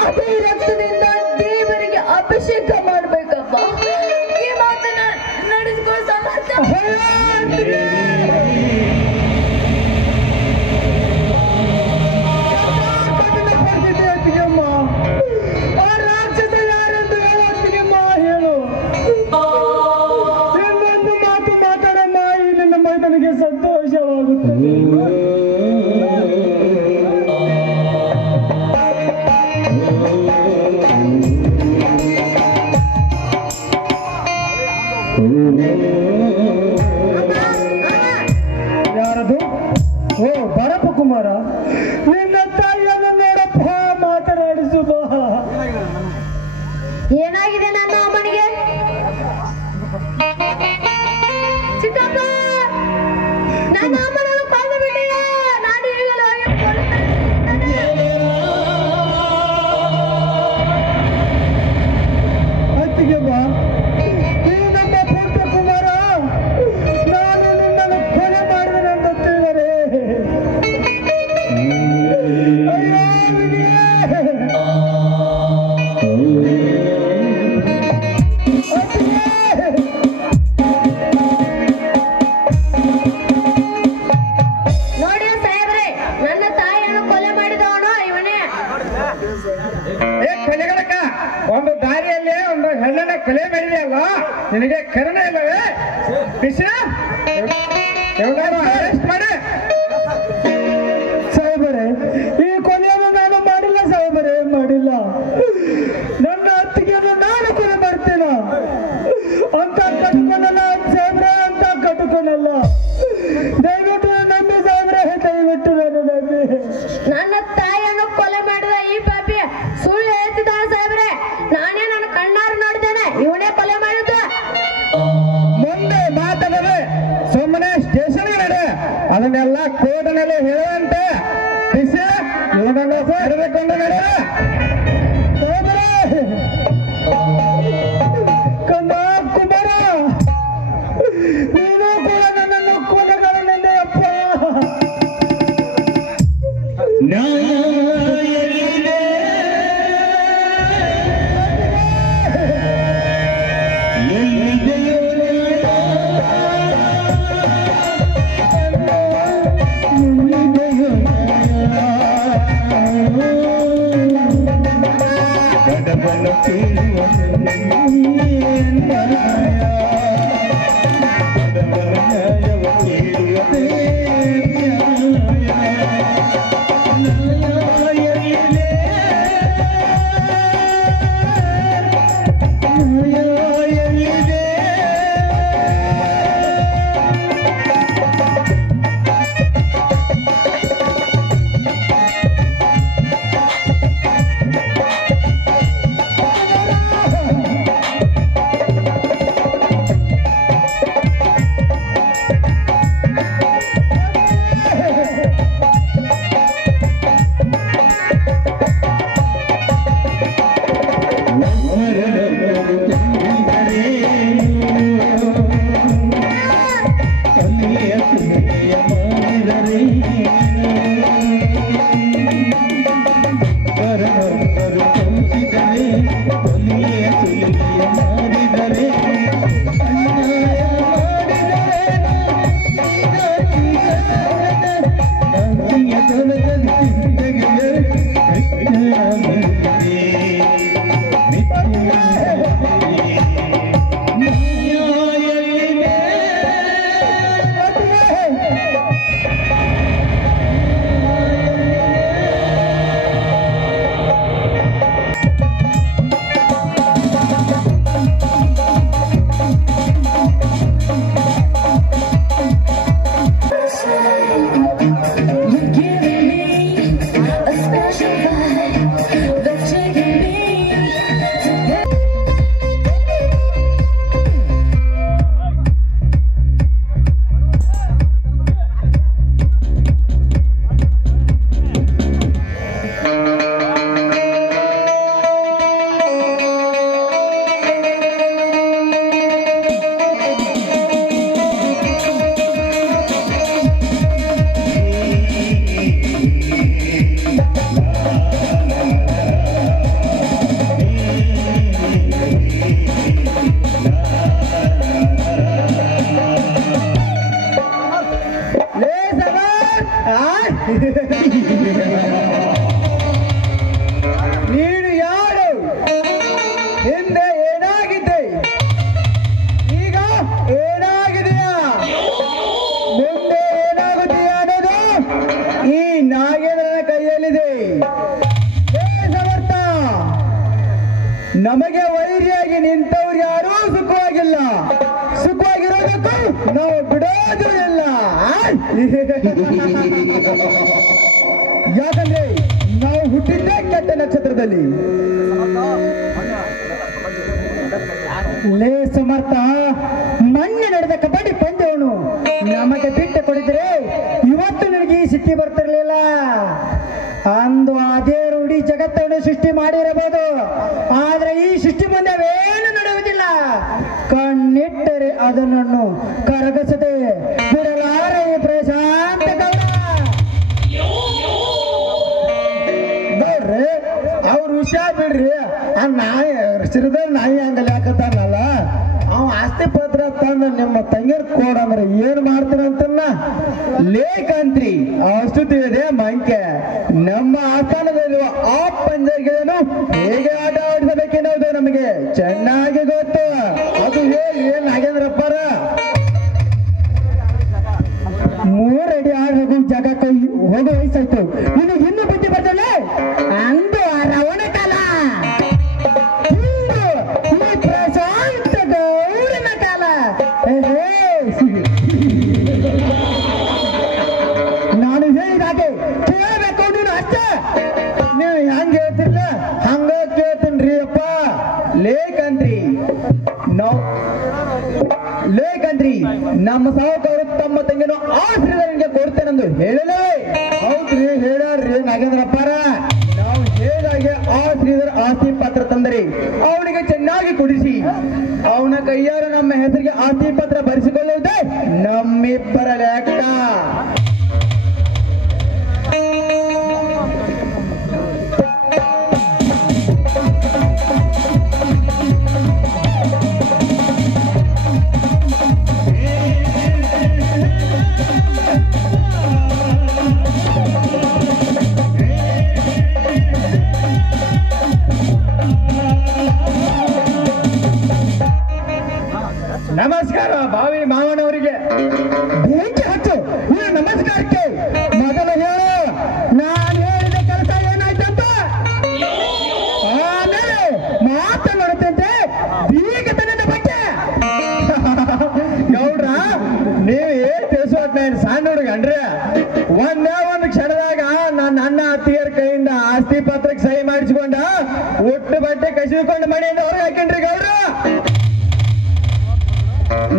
ಅದೇ ರಕ್ತದಿಂದ ದೇವರಿಗೆ ಅಭಿಷೇಕ ಮಾಡ್ಬೇಕಪ್ಪ. ಈ ಮಾತನ್ನ ನಡೆಸ್ಕೋ ಸಮರ್ಥ. ಕಠಿಣ ಪರಿಸ್ಥಿತಿ ಅತ್ತಿಗೆಮ್ಮ. ಆ ರಾಕ್ಷಸ ಯಾರೆಂದು ಹೇಳೋ ಅತ್ತಿಗೆಮ್ಮ, ಹೇಳು. ಇನ್ನೊಂದು ಮಾತು ಮಾತಾಡಮ್ಮ, ಈ ನಿನ್ನ ಮೈದನಿಗೆ ಸಂತೋಷವಾಗುತ್ತದೆ. ಯಾರದು? ಓ ಬರಪ್ಪ ಕುಮಾರ, ನಿನ್ನ ತಾಯಿಯನ್ನು ನೋಡಪ್ಪ, ಮಾತನಾಡಿಸು ಬಾ. ಏನಾಗಿದೆ ನನ್ನ ಅಮ್ಮನಿಗೆ? ಚಿಕ್ಕಪ್ಪ, ನನ್ನ ಅಮ್ಮನನ್ನು ಕೊಂದು ಬಿಟ್ಟಿಲ್ಲ. ನಾನು ಈಗಲೂ ಅತ್ತಿಗೆ ಬಾ, ನೀನು ನಮ್ಮ ಪುಟ್ಟ ಕುಮಾರ, ನಾನು ನಿನ್ನನ್ನು ಕೊಲೆ ಮಾಡಿದನೆಂದು ತಿಳಿದರೆ. ಅಯ್ಯೋ ವಿಧಿಯೇ. ನೋಡಿ ಸಾಹೇಬ್ರೆ, ನನ್ನ ತಾಯಿಯನ್ನು ಕೊಲೆ ಮಾಡಿದವನು ಇವನೇ. ಕಲಿಗಳಕ್ಕ, ಒಂದು ದಾರಿಯಲ್ಲಿ ಒಂದು ಹೆಣ್ಣನ್ನ ಕಲೆ ಮಾಡಿದೆಯಲ್ಲ, ನಿನಗೆ ಕರುಣೆ ಇಲ್ಲವೇ? ಅರೆಸ್ಟ್ ಮಾಡಿ. ಸಾಹೇಬರೇ, ಈ ಕೊಲೆಯನ್ನು ನಾನು ಮಾಡಿಲ್ಲ ಸಾಹೇಬರೇ, ಮಾಡಿಲ್ಲ. ನನ್ನ ಅತ್ತಿಗೆಯನ್ನು ನಾನು ಕೊಲೆ ಮಾಡ್ತೇನ ಅಂತ ಕಟ್ಕೊಂಡಲ್ಲ ಸಾಹೇಬ್ರೆ, ಅಂತ ಕಟ್ಕೊಂಡಲ್ಲ. ದಯವಿಟ್ಟು ನಂಬಿ ಸಾಹೇಬ್ರೆ, ದಯವಿಟ್ಟು ನಾನು ನಂಬಿ. ನನ್ನ ತಾಯಿಯನ್ನು ಕೊಲೆ ಮಾಡಿದ ಈ ಪಾಪಿ ಸುಳ್ಳು ಹೇಳ್ತಿದ್ದಾನೆ ಸಾಹೇಬ್ರೆ. ನಾನೇ ನನ್ನ ಕಣ್ಣಾರು ನೋಡಿದ್ದೇನೆ, ಇವನೇ ಕೊಲೆ ಮಾಡಿದ್ದು. ಮುಂದೆ ಮಾತಾಡದೆ ಸುಮ್ಮನೆ ಸ್ಟೇಷನ್ಗೆ ನಡೆ, ಅದನ್ನೆಲ್ಲ ಕೋರ್ಟ್ನಲ್ಲಿ ಹೇಳುವಂತೆ. ಇವನನ್ನು ಕರೆದುಕೊಂಡು ನಡೆ. ಕಂದ ಕುಮಾರ, ನೀನು ಕೂಡ ನನ್ನನ್ನು ಕೊಲೆಗಾರನೆಂದೇ ಅಪ್ಪ. ನೀನು ಯಾರು? ಹಿಂದೆ ಏನಾಗಿದೆ? ಈಗ ಏನಾಗಿದೆಯಾ? ಮುಂದೆ ಏನಾಗುತ್ತೀಯಾ ಅನ್ನೋದು ಈ ನಾಗೇಂದ್ರನ ಕೈಯಲ್ಲಿದೆ. ಸಮರ್ಥ, ನಮಗೆ ವೈರಿಯಾಗಿ ನಿಂತವ್ರು ಯಾರೂ ಸುಖವಾಗಿಲ್ಲ. ಸುಖವಾಗಿರೋದಕ್ಕೂ ನಾವು ಬಿಡೋದು ಇಲ್ಲ. ಯಾಕಂದ್ರೆ ನಾವು ಹುಟ್ಟಿದ್ದೇ ಕೆಟ್ಟ ನಕ್ಷತ್ರದಲ್ಲಿ. ಲೇ ಸಮರ್ಥ, ಮೊನ್ನೆ ನಡೆದ ಕಬಡ್ಡಿ ಪಂದ್ಯವನ್ನು ನಮಗೆ ಬಿಟ್ಟು ಕೊಡಿದ್ರೆ ಇವತ್ತು ನನಗೆ ಈ ಸ್ಥಿತಿ ಬರ್ತಿರ್ಲಿಲ್ಲ. ಅಂದು ಅದೇ ರೂಢಿ ಜಗತ್ತನ್ನು ಸೃಷ್ಟಿ ಮಾಡಿರಬಹುದು, ಆದ್ರೆ ಈ ಸೃಷ್ಟಿ ಮುಂದೆ ಏನು ನಡೆಯುವುದಿಲ್ಲ. ಕಣ್ಣಿಟ್ಟರೆ ಅದನ್ನು ಕರಗಿಸದೆ ಬಿಡಲಾರೆ ಈ ಪ್ರಶಾಂತ ಗೌಡ. ಗೌಡ್ರಿ, ಅವ್ರ ವಿಷಯ ಬಿಡ್ರಿ. ಆ ನಾಯಿ ಸಿರಿದ ನಾಯಿ ಹಂಗಲ್ಲಿ ಹಾಕತ್ತಾನಲ್ಲ, ಅವ ಆಸ್ತಿ ಪತ್ರ ತಂದು ನಿಮ್ಮ ತಂಗಿರ್ ಕೋಡ್ ಅಂದ್ರೆ ಏನ್ ಮಾಡ್ತಾನಂತನ್ನ ಲೇಖಂತ್ರಿ ಅಷ್ಟು ತಿಳಿದೆ ಮಂಕೆ. ನಮ್ಮ ಆಸ್ಥಾನದಲ್ಲಿರುವ ಆ ಪಂಜರ್ಗಳನ್ನು ಹೇಗೆ ಆಟ ಆಡಿಸಬೇಕೆನ್ನೋದು ನಮಗೆ ಚೆನ್ನಾಗಿ ಗೊತ್ತು. ಅದು ಹೇಳಿ ನಾಗೇಂದ್ರಪ್ಪರ 3 ಅಡಿ ಆಡೋದು ಜಾಗಕ್ಕೆ ಹೋಗೋ ವಯಸ್ಸಾಯ್ತು. ನಿನಗೆ ಇನ್ನೂ ಬುದ್ಧಿ ಬರ್ತಲ್ಲ ಅಂದು ಆ ರವಣ ಕಾಲ. ಈ ಪ್ರಶಾಂತ ಗೌಡನ ಕಾಲ. ನಾನು ಹೇಳಿದ ಹಾಗೆ ಕೇಳಬೇಕು ನೀನು ಅಷ್ಟೇ. ನೀವು ಹೆಂಗ್ ಹೇಳ್ತಿರ್ಲ ಹಂಗ ಕೇಳ್ತೀನ್ರಿ ಅಪ್ಪ. ಲೇಖಂತ್ರಿ ನಮ್ಮ ಸಾಹುಕಾರರು ತಮ್ಮ ತಂಗಿನ ಆಶ್ರಯಕ್ಕೆ ಕೊಡ್ತೇನೆಂದು ಹೇಳಲೇ. ಹೌದ್ರಿ, ಹೇಳ್ಯಾರ್ರಿ ನಾಗೇಂದ್ರಪ್ಪರ. ನಾವು ಹೇಳಿದಾಗೆ ಆ ಶ್ರೀಧರ ಆಸ್ತಿ ಪತ್ರ ತಂದರೆ ಅವನಿಗೆ ಚೆನ್ನಾಗಿ ಕುಡಿಸಿ ಅವನ ಕೈಯಾರ ನಮ್ಮ ಹೆಸರಿಗೆ ಆಸ್ತಿ ಪತ್ರ ಬರೆಸಿಕೊಳ್ಳುವುದೇ ನಮ್ಮಿಬ್ಬರ ಲೆಕ್ಕ. ನಮಸ್ಕಾರ ಭಾವಿ ಮಾವನವರಿಗೆ. ಬೆಂಕಿ ಹಚ್ಚು ಈ ನಮಸ್ಕಾರಕ್ಕೆ. ಮೊದಲು ಹೇಳು, ನಾನು ಹೇಳಿದ ಕೆಲಸ ಏನಾಯ್ತಂತ. ಆಮೇಲೆ ಮಾತನಾಡುತ್ತಂತೆ ಬೀಗತನದ ಬಗ್ಗೆ. ಗೌಡ್ರ, ನೀವು ಏನ್ ತಿಳಿಸುವಟ್ ನಾನು ಸಣ್ಣ ಹುಡುಗನ್ರಿ. ಒಂದೇ ಒಂದು ಕ್ಷಣದಾಗ ನನ್ನ ಅಣ್ಣ ಅತ್ತಿಯರ ಕೈಯಿಂದ ಆಸ್ತಿ ಪತ್ರಕ್ಕೆ ಸಹಿ ಮಾಡಿಸಿಕೊಂಡ ಒಟ್ಟು ಬಟ್ಟೆ ಕಸಿದುಕೊಂಡು ಮನೆಯಿಂದ ಹೊರಗೆ ಹಾಕೇನ್ರಿ ಗೌಡ್ರ.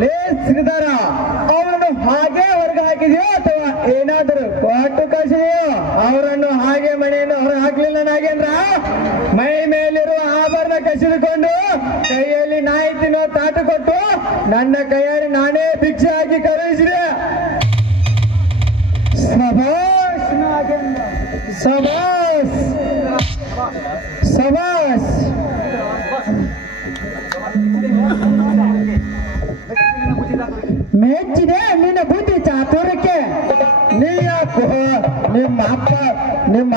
ಲೇ ಶ್ರೀಧರ, ಅವರನ್ನು ಹಾಗೆ ಹೊರಗೆ ಹಾಕಿದೆಯೋ ಅಥವಾ ಏನಾದರೂ ಕೊಟ್ಟು ಕಳಿಸಿದೆಯೋ? ಅವರನ್ನು ಹಾಗೆ ಮನೆಯಿಂದ ಹೊರ ಹಾಕ್ಲಿಲ್ಲ ನಾಗೇಂದ್ರ. ಮೈ ಮೇಲಿರುವ ಆಭರಣ ಕಸಿದುಕೊಂಡು ಕೈಯಲ್ಲಿ ನಾಯಿ ತಿನ್ನೋ ತಾಟು ಕೊಟ್ಟು ನನ್ನ ಕೈಯಲ್ಲಿ ನಾನೇ ಭಿಕ್ಷೆ ಹಾಕಿ ಕಳುಹಿಸಿದೆ. ಸಭಾಷ್ ನಾಗೇಂದ್ರ, ಸಭಾಷ್ ಸಭಾಷ್. ಮೆಚ್ಚಿದೆ ನಿನ್ನ ಬುದ್ಧಿ ಚಾತುರ್ಯಕ್ಕೆ. ನೀಯಾಕೋ ನಿಮ್ಮ ಅಪ್ಪ ನಿಮ್ಮ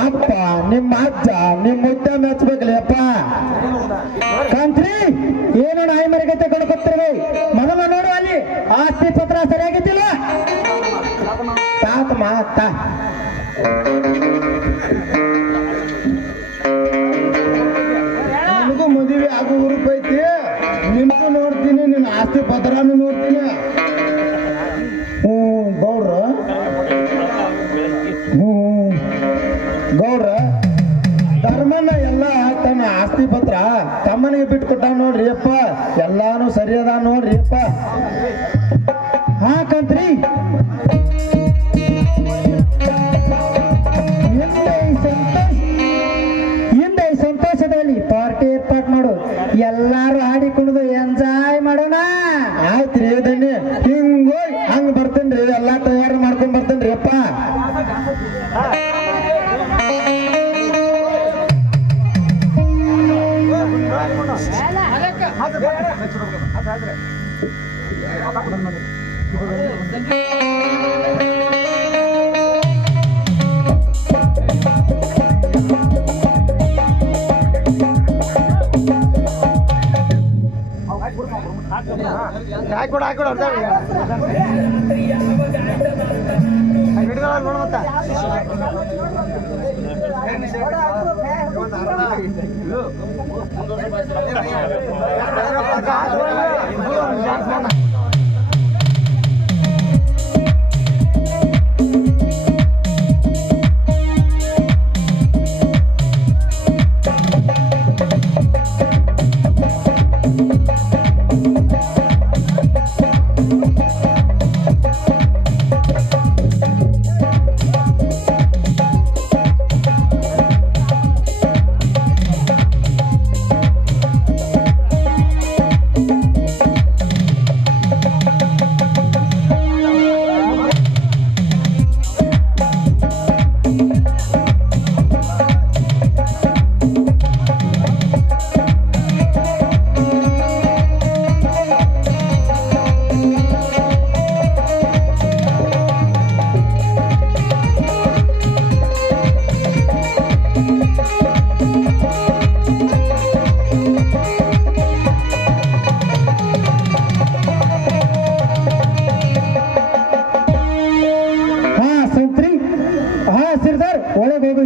ಅಜ್ಜ ನಿಮ್ಮ ಮುದ್ದ ಮೆಚ್ಚಬೇಕಲ್ಲಪ್ಪ. ಕಂತ್ರಿ, ಏನು ನಾಯಿ ಮರಿಗೆ ತಗೊಂಡು ಕೊಡ್ತಿರ್ವಿ. ಮೊದಲು ನೋಡು ಅಲ್ಲಿ ಆಸ್ತಿ ಪತ್ರ ಸರಿಯಾಗಿದ್ದಿಲ್ಲ. ತಾತ ಮಾತ ನಿನಗೂ ಮದುವೆ ಆಗೋ ಹುರುಪ್ ಐತಿ. ನಿನಗೂ ನೋಡ್ತೀನಿ, ನಿನ್ನ ಆಸ್ತಿ ಪತ್ರನು ನೋಡ್ತೀನಿ. ಗೌಡ್ರ ಗೌಡ್ರ ಧರ್ಮನ ಎಲ್ಲ ತನ್ನ ಆಸ್ತಿ ಪತ್ರ ತಮ್ಮನಿಗೆ ಬಿಟ್ಕೊಟ್ಟ ನೋಡ್ರಿ ಅಪ್ಪ. ಎಲ್ಲಾನು ಸರಿ ಅದ ನೋಡ್ರಿ ಅಪ್ಪ. ಹಾ ಕಂತ್ರಿ, ಹಿಂದೆ ಈ ಸಂತೋಷದಲ್ಲಿ ಪಾರ್ಟಿ ಏರ್ಪಾಟ್ ಮಾಡು. ಎಲ್ಲಾರು ಹಾಡಿ ಕುಣಿದು ಎಂಜಾಯ್ ಮಾಡೋಣ. ಆಯ್ತ್ರಿ ದಣ್ಣಿ, ಹಿಂಗೋಗಿ ಹಂಗ ಬರ್ತೇನ್ರಿ. ಎಲ್ಲಾ ತಯಾರು ಮಾಡ್ಕೊಂಡ್ ಬರ್ತೇನ್ರಿ ಅಪ್ಪ. ಹಾಕೊಡ ನೋಡ ಮತ್ತ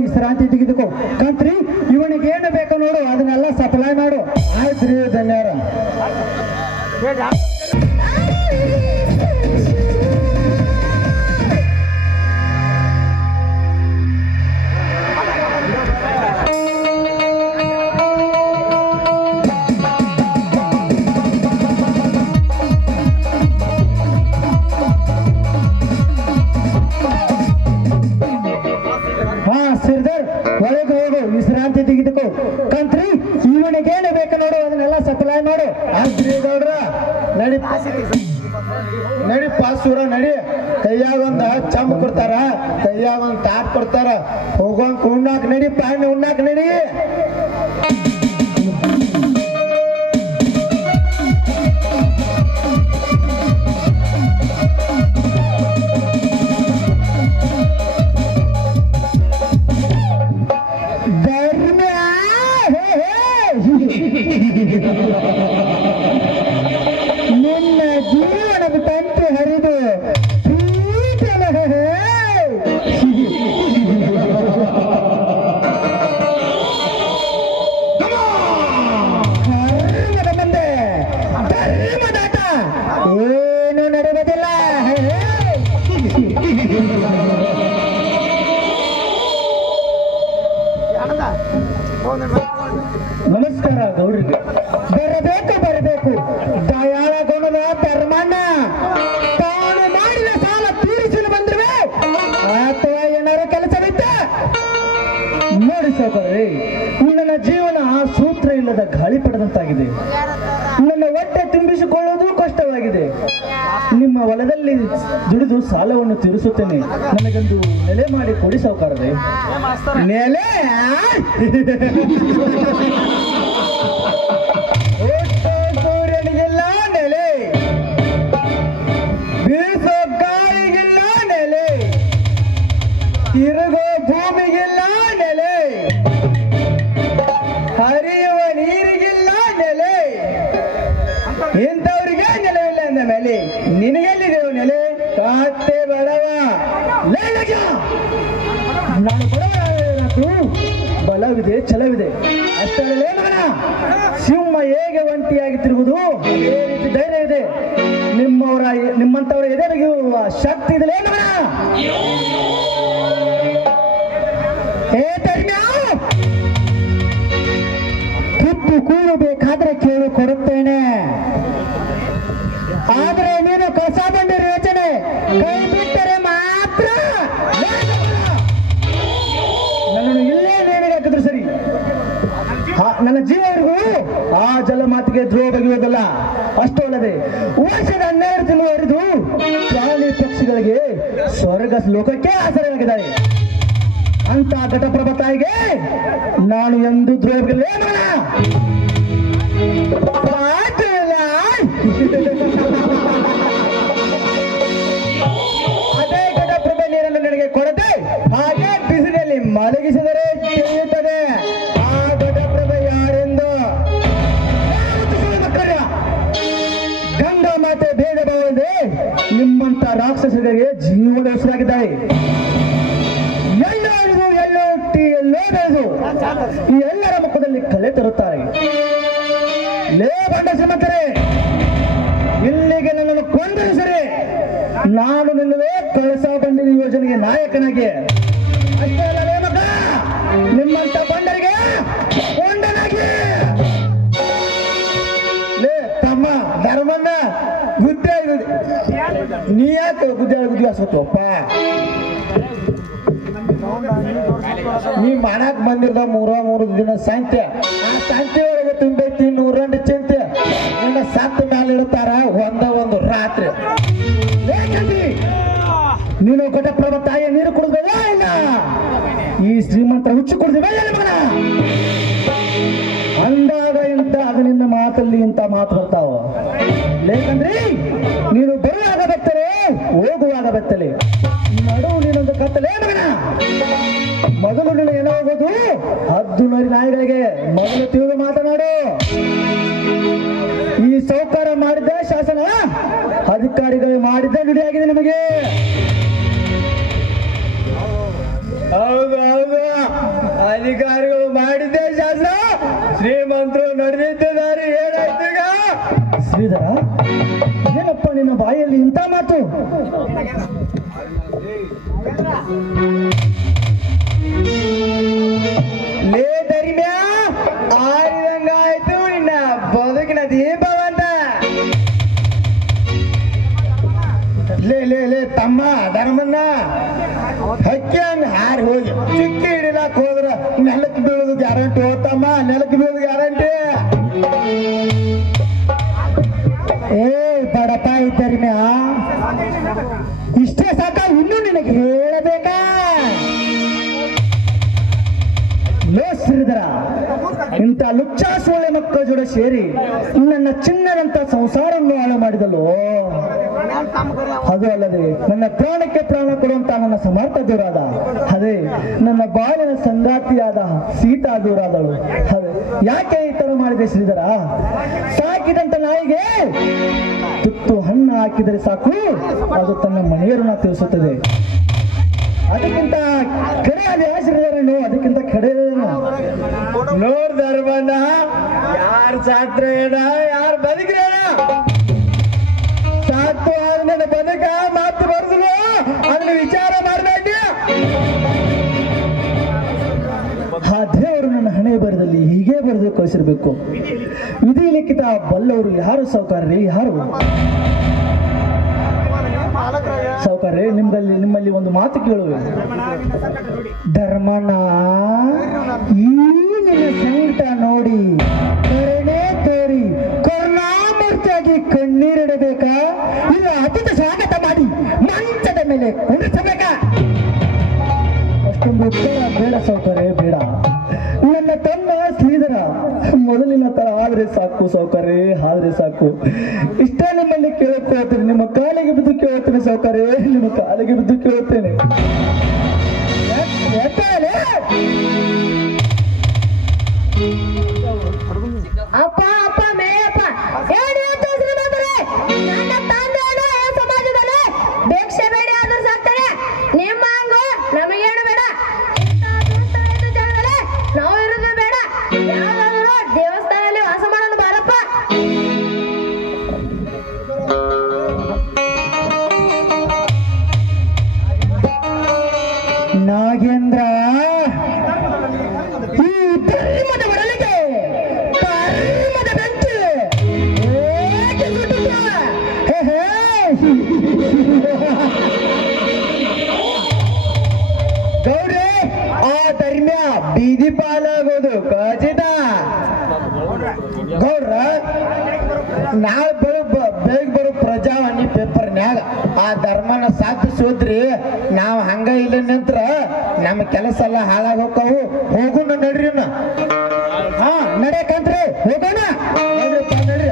ವಿಶ್ರಾಂತಿ ತೆಗೆದುಕೋ ಕಂತ್ರಿ. ಇವನಿಗೆ ಏನು ಬೇಕು ನೋಡು ಅದನ್ನೆಲ್ಲ ಸಪ್ಲೈ ಮಾಡು. ಆಯ್ತ್ರಿ, ಧನ್ಯವಾದ. ಒಳಗೆ ಹೋಗು, ವಿಶ್ರಾಂತಿ ತೆಗೆದುಕೋ ಕಂತ್ರಿ. ಇವನಿಗೇನು ಬೇಕು ನೋಡು ಅದನ್ನೆಲ್ಲ ಸಪ್ಲೈ ಮಾಡು. ಆಯ್ತ್ರಿ ಗೌಡ್ರ, ನಡಿ ನಡಿ ಪಾಸೂರ ನಡಿ. ಕೈಯಾಗ ಒಂದ ಚಂಪ್ ಕೊಡ್ತಾರ, ಕೈಯಾಗ ಒಂದ್ ತಾಟ್ ಕೊಡ್ತಾರ. ಹೋಗೋಂಗ್ ಉಣ್ಣಾಕ್ ನಡಿ, ಪಾಣಿ ಉಣ್ಣಾಕ್ ನಡಿ. ನಿನ್ನ ಜೀವನದ ತಂತಿ ಹರಿದು ಧರ್ಮದ ಮುಂದೆ ಧರ್ಮದಾಟ ಏನು ನಡೆಯುವುದಿಲ್ಲ. ನಮಸ್ಕಾರ ಗೌಡ್ರಿಗೆ. ಬರಬೇಕು ಬರಬೇಕು, ದಯಾಳ ಗುಣದ ಧರ್ಮಣ್ಣ. ತಾನು ಮಾಡಿದ ಸಾಲ ತೀರಿಸಲು ಬಂದ್ರೆ ಅಥವಾ ಏನಾರು ಕೆಲಸವಿದ್ದ ನೋಡಿ ಸಹೋದರಿ. ನನ್ನ ಜೀವನ ಸೂತ್ರ ಇಲ್ಲದ ಗಾಳಿ ಪಡೆದಂತಾಗಿದೆ. ನನ್ನ ಹೊಟ್ಟೆ ತುಂಬಿಸಿಕೊಳ್ಳುವುದು ಕಷ್ಟವಾಗಿದೆ. ನಿಮ್ಮ ಹೊಲದಲ್ಲಿ ದುಡಿದು ಸಾಲವನ್ನು ತೀರಿಸುತ್ತೇನೆ. ನನಗೊಂದು ನೆಲೆ ಮಾಡಿ ಕೊಡಿ ಸಾಹುಕಾರರೇ. ನೆಲೆ ಸೂರ್ಯನಿಗೆಲ್ಲ ನೆಲೆ, ಬೀಸೋ ಗಾಳಿಗಿಲ್ಲ ನೆಲೆ, ತಿರುಗೋ ಭೂಮಿಗಿಲ್ಲ ನೆಲೆ, ಹರಿಯುವ ನೀರಿಗಿಲ್ಲ ನೆಲೆ. ಇಂಥವ್ರಿಗೆ ನೆಲೆವಿಲ್ಲ ಅಂದ ಮೇಲೆ ನಿನಗೆಲ್ಲಿದೆಯೋ ನೆಲೆ? ಕಾತೆ ಬಡವ ಲೇಲಗ. ನಾನು ಬಡವನಾದರೂ ಬಲವಿದೆ, ಛಲವಿದೆ. ಅಷ್ಟರಲ್ಲೇ ಮಗನ, ಸಿಂಹ ಹೇಗೆ ಒಂಟಿಯಾಗಿ ತಿರುಗುವುದು ಅದೇ ರೀತಿ ಧೈರ್ಯ ಇದೆ. ನಿಮ್ಮಂತವರ ಎದುರಿಗುವ ಶಕ್ತಿ ಇದೆ ಮಗನ. ಏ ಧರ್ಮ್ಯ, ಕಿತ್ತು ಕೂಡಬೇಕಾದ್ರೆ ಕೇಳು ಕೊಡುತ್ತೇನೆ. ಆದ್ರೆ ನೀನು ಕಸ ಬಂದಿರೋ ಯೋಚನೆ ಕೈ ಬಿಟ್ಟರೆ ಮಾತ್ರ ನನ್ನನ್ನು ಇಲ್ಲೇ ನೇಣಿಗೆ ಹಾಕಿದ್ರು ಸರಿ. ನನ್ನ ಜೀವವರೆಗೂ ಆ ಜಲ ಮಾತಿಗೆ ದ್ರೋಹ ಬಗೆಯುವುದಲ್ಲ. ಅಷ್ಟೂ ಅಲ್ಲದೆ ವರ್ಷದ 12 ತಿಂಗಳು ಹರಿದು ಪ್ರಾಣಿ ಪಕ್ಷಿಗಳಿಗೆ ಸ್ವರ್ಗ ಲೋಕಕ್ಕೆ ಆಸರೆಯಾಗಿದ್ದಾರೆ. ಅಂತ ಘಟಪ್ರಭ ತಾಯಿಗೆ ನಾನು ಎಂದು ದ್ರೋಹ ಬಗೆಯಲ್ಲ. ಅದೇ ಘಟಪ್ರಭೆ ನೀರನ್ನು ನನಗೆ ಕೊಡದೆ ಹಾಗೆ ಬಿಸಿಲಲ್ಲಿ ಮಲಗಿಸಿದರೆ ತಿಳಿಯುತ್ತದೆ ಆ ಘಟಪ್ರಭೆ ಯಾರೆಂದು. ಗಂಗಾ ಮಾತೆ ಭೇದ ರಾಕ್ಷಸರಿಗೆ ಜೀವನ ಹೆಸರಾಗಿದ್ದಾರೆ. ಎಲ್ಲೋ ಹುಟ್ಟಿ ಎಲ್ಲೋ ಬೆಳೆದು ಈ ಎಲ್ಲರ ಮುಖದಲ್ಲಿ ಕಲೆ ತರುತ್ತಾರೆ. ಲೇ ಬಂಡ ಶ್ರೀಮಂತರೇ, ಇಲ್ಲಿಗೆ ನನ್ನನ್ನು ಕೊಂದರೆ ಸರಿ, ನಾನು ನಿಲ್ಲುವೆ ಕಳಸ ಬಂಡಿ ಯೋಜನೆಗೆ ನಾಯಕನಾಗಿ. ಅಷ್ಟೇ ಅಲ್ಲವೇ ಮಗ, ನಿಮ್ಮಂತ ಬಂಡರಿಗೆ ಕೊಂಡನಾಗಿ. ಲೇ ತಮ್ಮ ಧರ್ಮಣ್ಣ, ಗುದ್ದೆ ನೀ ಯಾಕೆ ಗುದ್ದಿ ಹಾಸೋತಪ್ಪ? ನೀ ಮಾಡಕ್ ಬಂದಿರ್ದ ಮೂರು ದಿನ ಸಾಂತ್ಯ, ಆ ಸಾಂತ್ಯ ಒಳಗೆ ತುಂಬೈತಿ 102 ಚಿಂತೆ. ನಿನ್ನ ಸತ್ತ ಮ್ಯಾಲ ಇಡ್ತಾರ ಒಂದು ರಾತ್ರಿ. ನೀನು ಘಟಪ್ರಭ ತಾಯಿಯ ನೀರು ಕುಡಿದ್ಬೇಡ ಇಲ್ಲ, ಈ ಶ್ರೀಮಂತ ಹುಚ್ಚು ಕುಡಿದ್ಬೇಡ ಮಗನ ಅಂದಾಗ ಅದು ನಿನ್ನ ಮಾತಲ್ಲಿ ಇಂಥ ಮಾತು ಬರ್ತಾವ. ಯಾಕಂದ್ರೆ ನೀನು ಬರುವಾಗ ಬೆತ್ತಲೆ, ಹೋಗುವಾಗ ಬೆತ್ತಲೆ, ನಡುವು ನೀನೊಂದು ಕತ್ತಲೆ ಮಗನ. ಮೊದಲು ನೀನು ಏನಾಗೋದು 10 ನಾಯಿಗಳಿಗೆ ಮೊದಲು ತಿಳಿದು ಮಾತನಾಡು. ಈ ಸೌಕಾರ ಮಾಡಿದ ಶಾಸನ ಅಧಿಕಾರಿಗಳು ಮಾಡಿದ್ದ ನುಡಿಯಾಗಿದೆ ನಿಮಗೆ. ಹೌದು, ಅಧಿಕಾರಿಗಳು ಮಾಡಿದ್ದೇ ಶಾಸನ, ಶ್ರೀಮಂತರು ನಡೆದಿದ್ದಾರೆ. ಏನಾಯ್ತು ಈಗ ಶ್ರೀಧರ? ಏನಪ್ಪ ನಿನ್ನ ಬಾಯಲ್ಲಿ ಇಂಥ ಮಾತು? ಲೇ ಧರ್ಮ್ಯಾ, ಆರಿದಂಗಾಯ್ತು ನಿನ್ನ ಬದುಕಿನ ದೀಪವಂತ. ಲೇ ತಮ್ಮ ಧರ್ಮಣ್ಣ, ಹಕ್ಕಿ ಹಂಗ ಹಾರಿ ಹೋಗಿ ಚಿಕ್ಕಿ ಹಿಡಿಲಾಕ್ ಹೋದ್ರ ನೆಲಕ್ಕೆ ಬೀಳೋದು ಗ್ಯಾರಂಟಿ. ಹೋತಮ್ಮ, ನೆಲಕ್ಕೆ ಬೀಳೋದು ಗ್ಯಾರಂಟಿ. ಏ ಬಡಪ ಧರ್ಮ್ಯಾ, ಇಷ್ಟೇ ಸಾಕ, ಇನ್ನೂ ನಿನಗೆ ಹೇಳಬೇಕಾ? ಲೋ ಶ್ರೀಧರ, ಇಂಥ ಲುಚ್ಚಾಸೋಳೆ ಮಕ್ಕಳ ಜೋಡ ಸೇರಿ ನನ್ನ ಚಿನ್ನದಂತ ಸಂಸಾರವನ್ನು ಹಾಳು ಮಾಡಿದಲು. ಅದು ಅಲ್ಲದೆ ನನ್ನ ಪ್ರಾಣಕ್ಕೆ ಪ್ರಾಣ ಕೊಡುವಂತ ನನ್ನ ಸಮರ್ಥ ದೂರಾದ, ಅದೇ ನನ್ನ ಬಾಳಿನ ಸಂಗಾತಿಯಾದ ಸೀತಾ ದೂರಾದಳು. ಅದೇ ಯಾಕೆ ಈ ತರ ಮಾಡಿದೆ ಶ್ರೀಧರ? ಸಾಕಿದಂತ ನಾಯಿಗೆ ತುತ್ತು ಹಣ್ಣು ಹಾಕಿದರೆ ಸಾಕು, ಅದು ತನ್ನ ಮನೆಯರನ್ನ ತಿಳಿಸುತ್ತದೆ. ಅದಕ್ಕಿಂತ ಕಡೆ ಅಲ್ಲಿ ಶ್ರೀಧರನು, ಅದಕ್ಕಿಂತ ಕಡೆ ನೋಡ್ ಧರ್ಮಣ್ಣ, ಯಾರು ಸಾಕ್ರ ಏನ, ಯಾರು ಬದುಕ್ರೇನ? ಸಾಕು ನನ್ನ ಬದುಕ ಮಾತು ಬರುದಿಲ್ಲ, ಅದನ್ನ ವಿಚಾರ ಮಾಡಬೇಡಿ. ಆ ದೇವರು ನನ್ನ ಹಣೆ ಬರದಲ್ಲಿ ಹೀಗೆ ಬರೆದು ಕಳಿಸಿರ್ಬೇಕು. ವಿಧಿ ಲಿಖಿತ ಬಲ್ಲವರು ಯಾರು ಸೌಕಾರ್ರಿ? ಯಾರು ಸೌಕರ್ಯ? ನಿಮ್ಮಲ್ಲಿ ಒಂದು ಮಾತು ಕೇಳುವೆ. ಧರ್ಮಣ್ಣ, ಈ ನಿನ್ನ ಸಂಕಟ ನೋಡಿ ಕರುಣೆ ತೋರಿ ಕರುಣಾಮೂರ್ತಿಯಾಗಿ ಕಣ್ಣೀರಿಡಬೇಕಾ, ಇಲ್ಲ ಅತಿಥಿ ಸ್ವಾಗತ ಮಾಡಿ ಮಂಚದ ಮೇಲೆ ಕುಂಡಿಸಬೇಕಾ? ಅಷ್ಟೊಂದು ಉತ್ತರ ಬೇಡ ಸೌಕರ್ಯ, ಬೇಡ. ನನ್ನ ತಮ್ಮ ಶ್ರೀಧರ ಮೊದಲಿನ ತರ ಆದ್ರೆ ಸಾಕು ಸೌಕರ್ಯ, ಆದ್ರೆ ಸಾಕು. ಇಷ್ಟೇ ನಿಮ್ಮಲ್ಲಿ ಕೇಳ್ಕೊಳ್ತೇನೆ, ನಿಮ್ಮ ಕಾಲಿಗೆ ಬಿದ್ದು ಕೇಳ್ತೇನೆ ಸೌಕರ್ಯ, ನಿಮ್ಮ ಕಾಲಿಗೆ ಬಿದ್ದು ಕೇಳ್ತೇನೆ. ಅಪ್ಪ ಅಪ್ಪ ಮೇಯಪ್ಪ, ನನ್ನ ತಂದೆಯನ್ನು ಸಮಾಜದಲ್ಲಿ ಭಿಕ್ಷೆ ಬೇಡ ಆದ್ರೂ ಸಾಕ್ತಾರೆ. ನಿಮ್ಮ ಹಂಗು ನಮಗೇನು ಬೇಡ, ಜಾಗದಲ್ಲಿ ನಾವು ಇರೋದು ಬೇಡ. ಯಾವ್ದಾದ್ರು ದೇವಸ್ಥಾನದಲ್ಲಿ ವಾಸ ಮಾಡೋದು ಬಾರಪ್ಪ. ನಾಗೇಂದ್ರ, ಈ ಧರ್ಮದ ಒಡಲಿಗೆ ಧರ್ಮದ ಬೆಂಕಿ ಏಕೆ ಸುಟ್ಟುತ್ತಾ? ಗೌಡ್ರೆ, ಆ ಧರ್ಮ್ಯ ಬೀದಿ ಪಾಲಾಗೋದು ಖಚಿತ. ಗೌಡ್ರ, ನಾಳೆ ಬೇಗ ಬರೋ ಪ್ರಜಾವಾಣಿ ಪೇಪರ್ನ್ಯಾಗ ಆ ಧರ್ಮನ ಸಾಧಿಸೋದ್ರಿ. ನಾವು ಹಂಗ ಇಲ್ಲ ನಿಂತ್ರ ನಮ್ಮ ಕೆಲಸ ಎಲ್ಲ ಹಾಳಾಗ ಹೋಗವು. ಹೋಗೋಣ ನಡ್ರಿ. ಹಾ ನಡ್ಯಾಕಂತ್ರಿ, ಹೋಗೋಣ ನಡ್ರಿಪ್ಪ, ನಡ್ರಿ.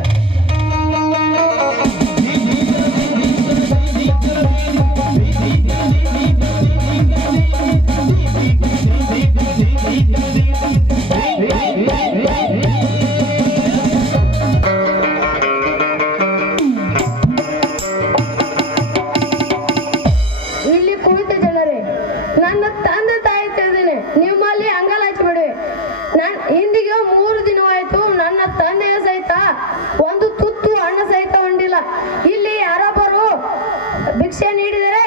ಭಿಕ್ಷೆ ನೀಡಿದರೆ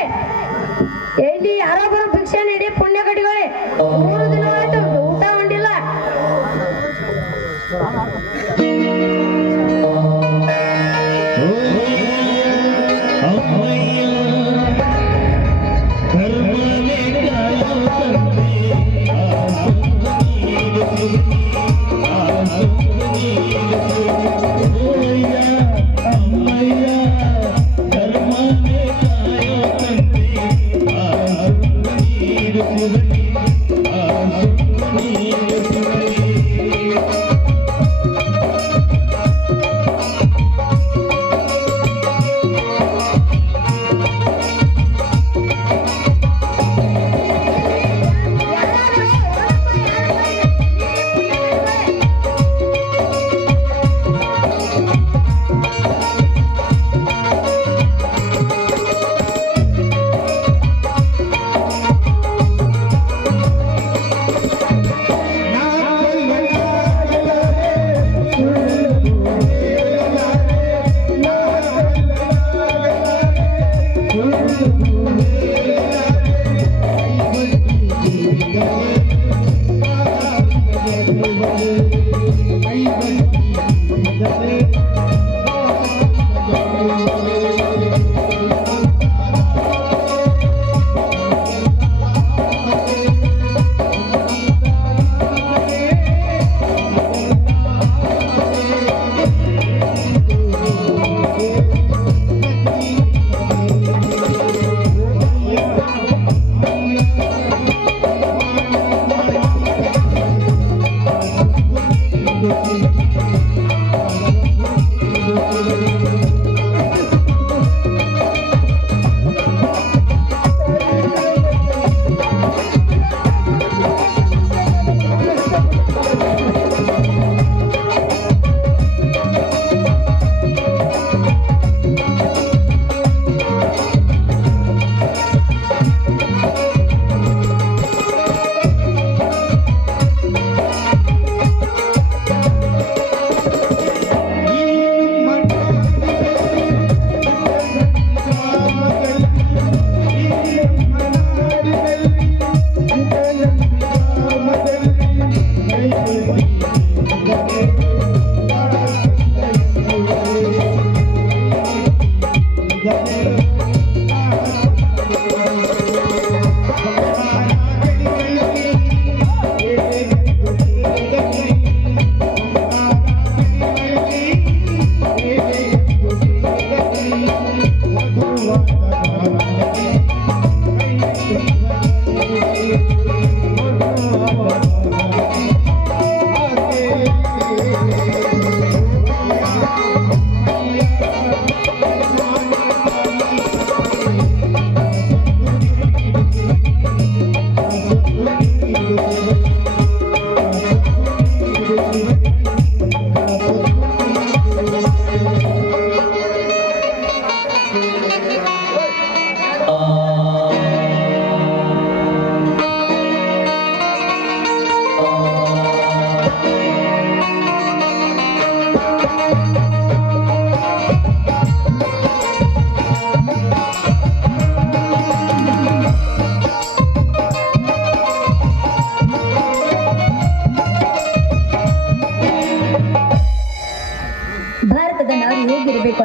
ಎಲ್ಲಿ ಯಾರೊಬ್ಬರು ಭಿಕ್ಷೆ ನೀಡಿ ಪುಣ್ಯ ಕಟ್ಟಿಕೊಳ್ಳಿ. 3 ದಿನ ಆಯ್ತು ಊಟ ಉಂಡಿಲ್ಲ.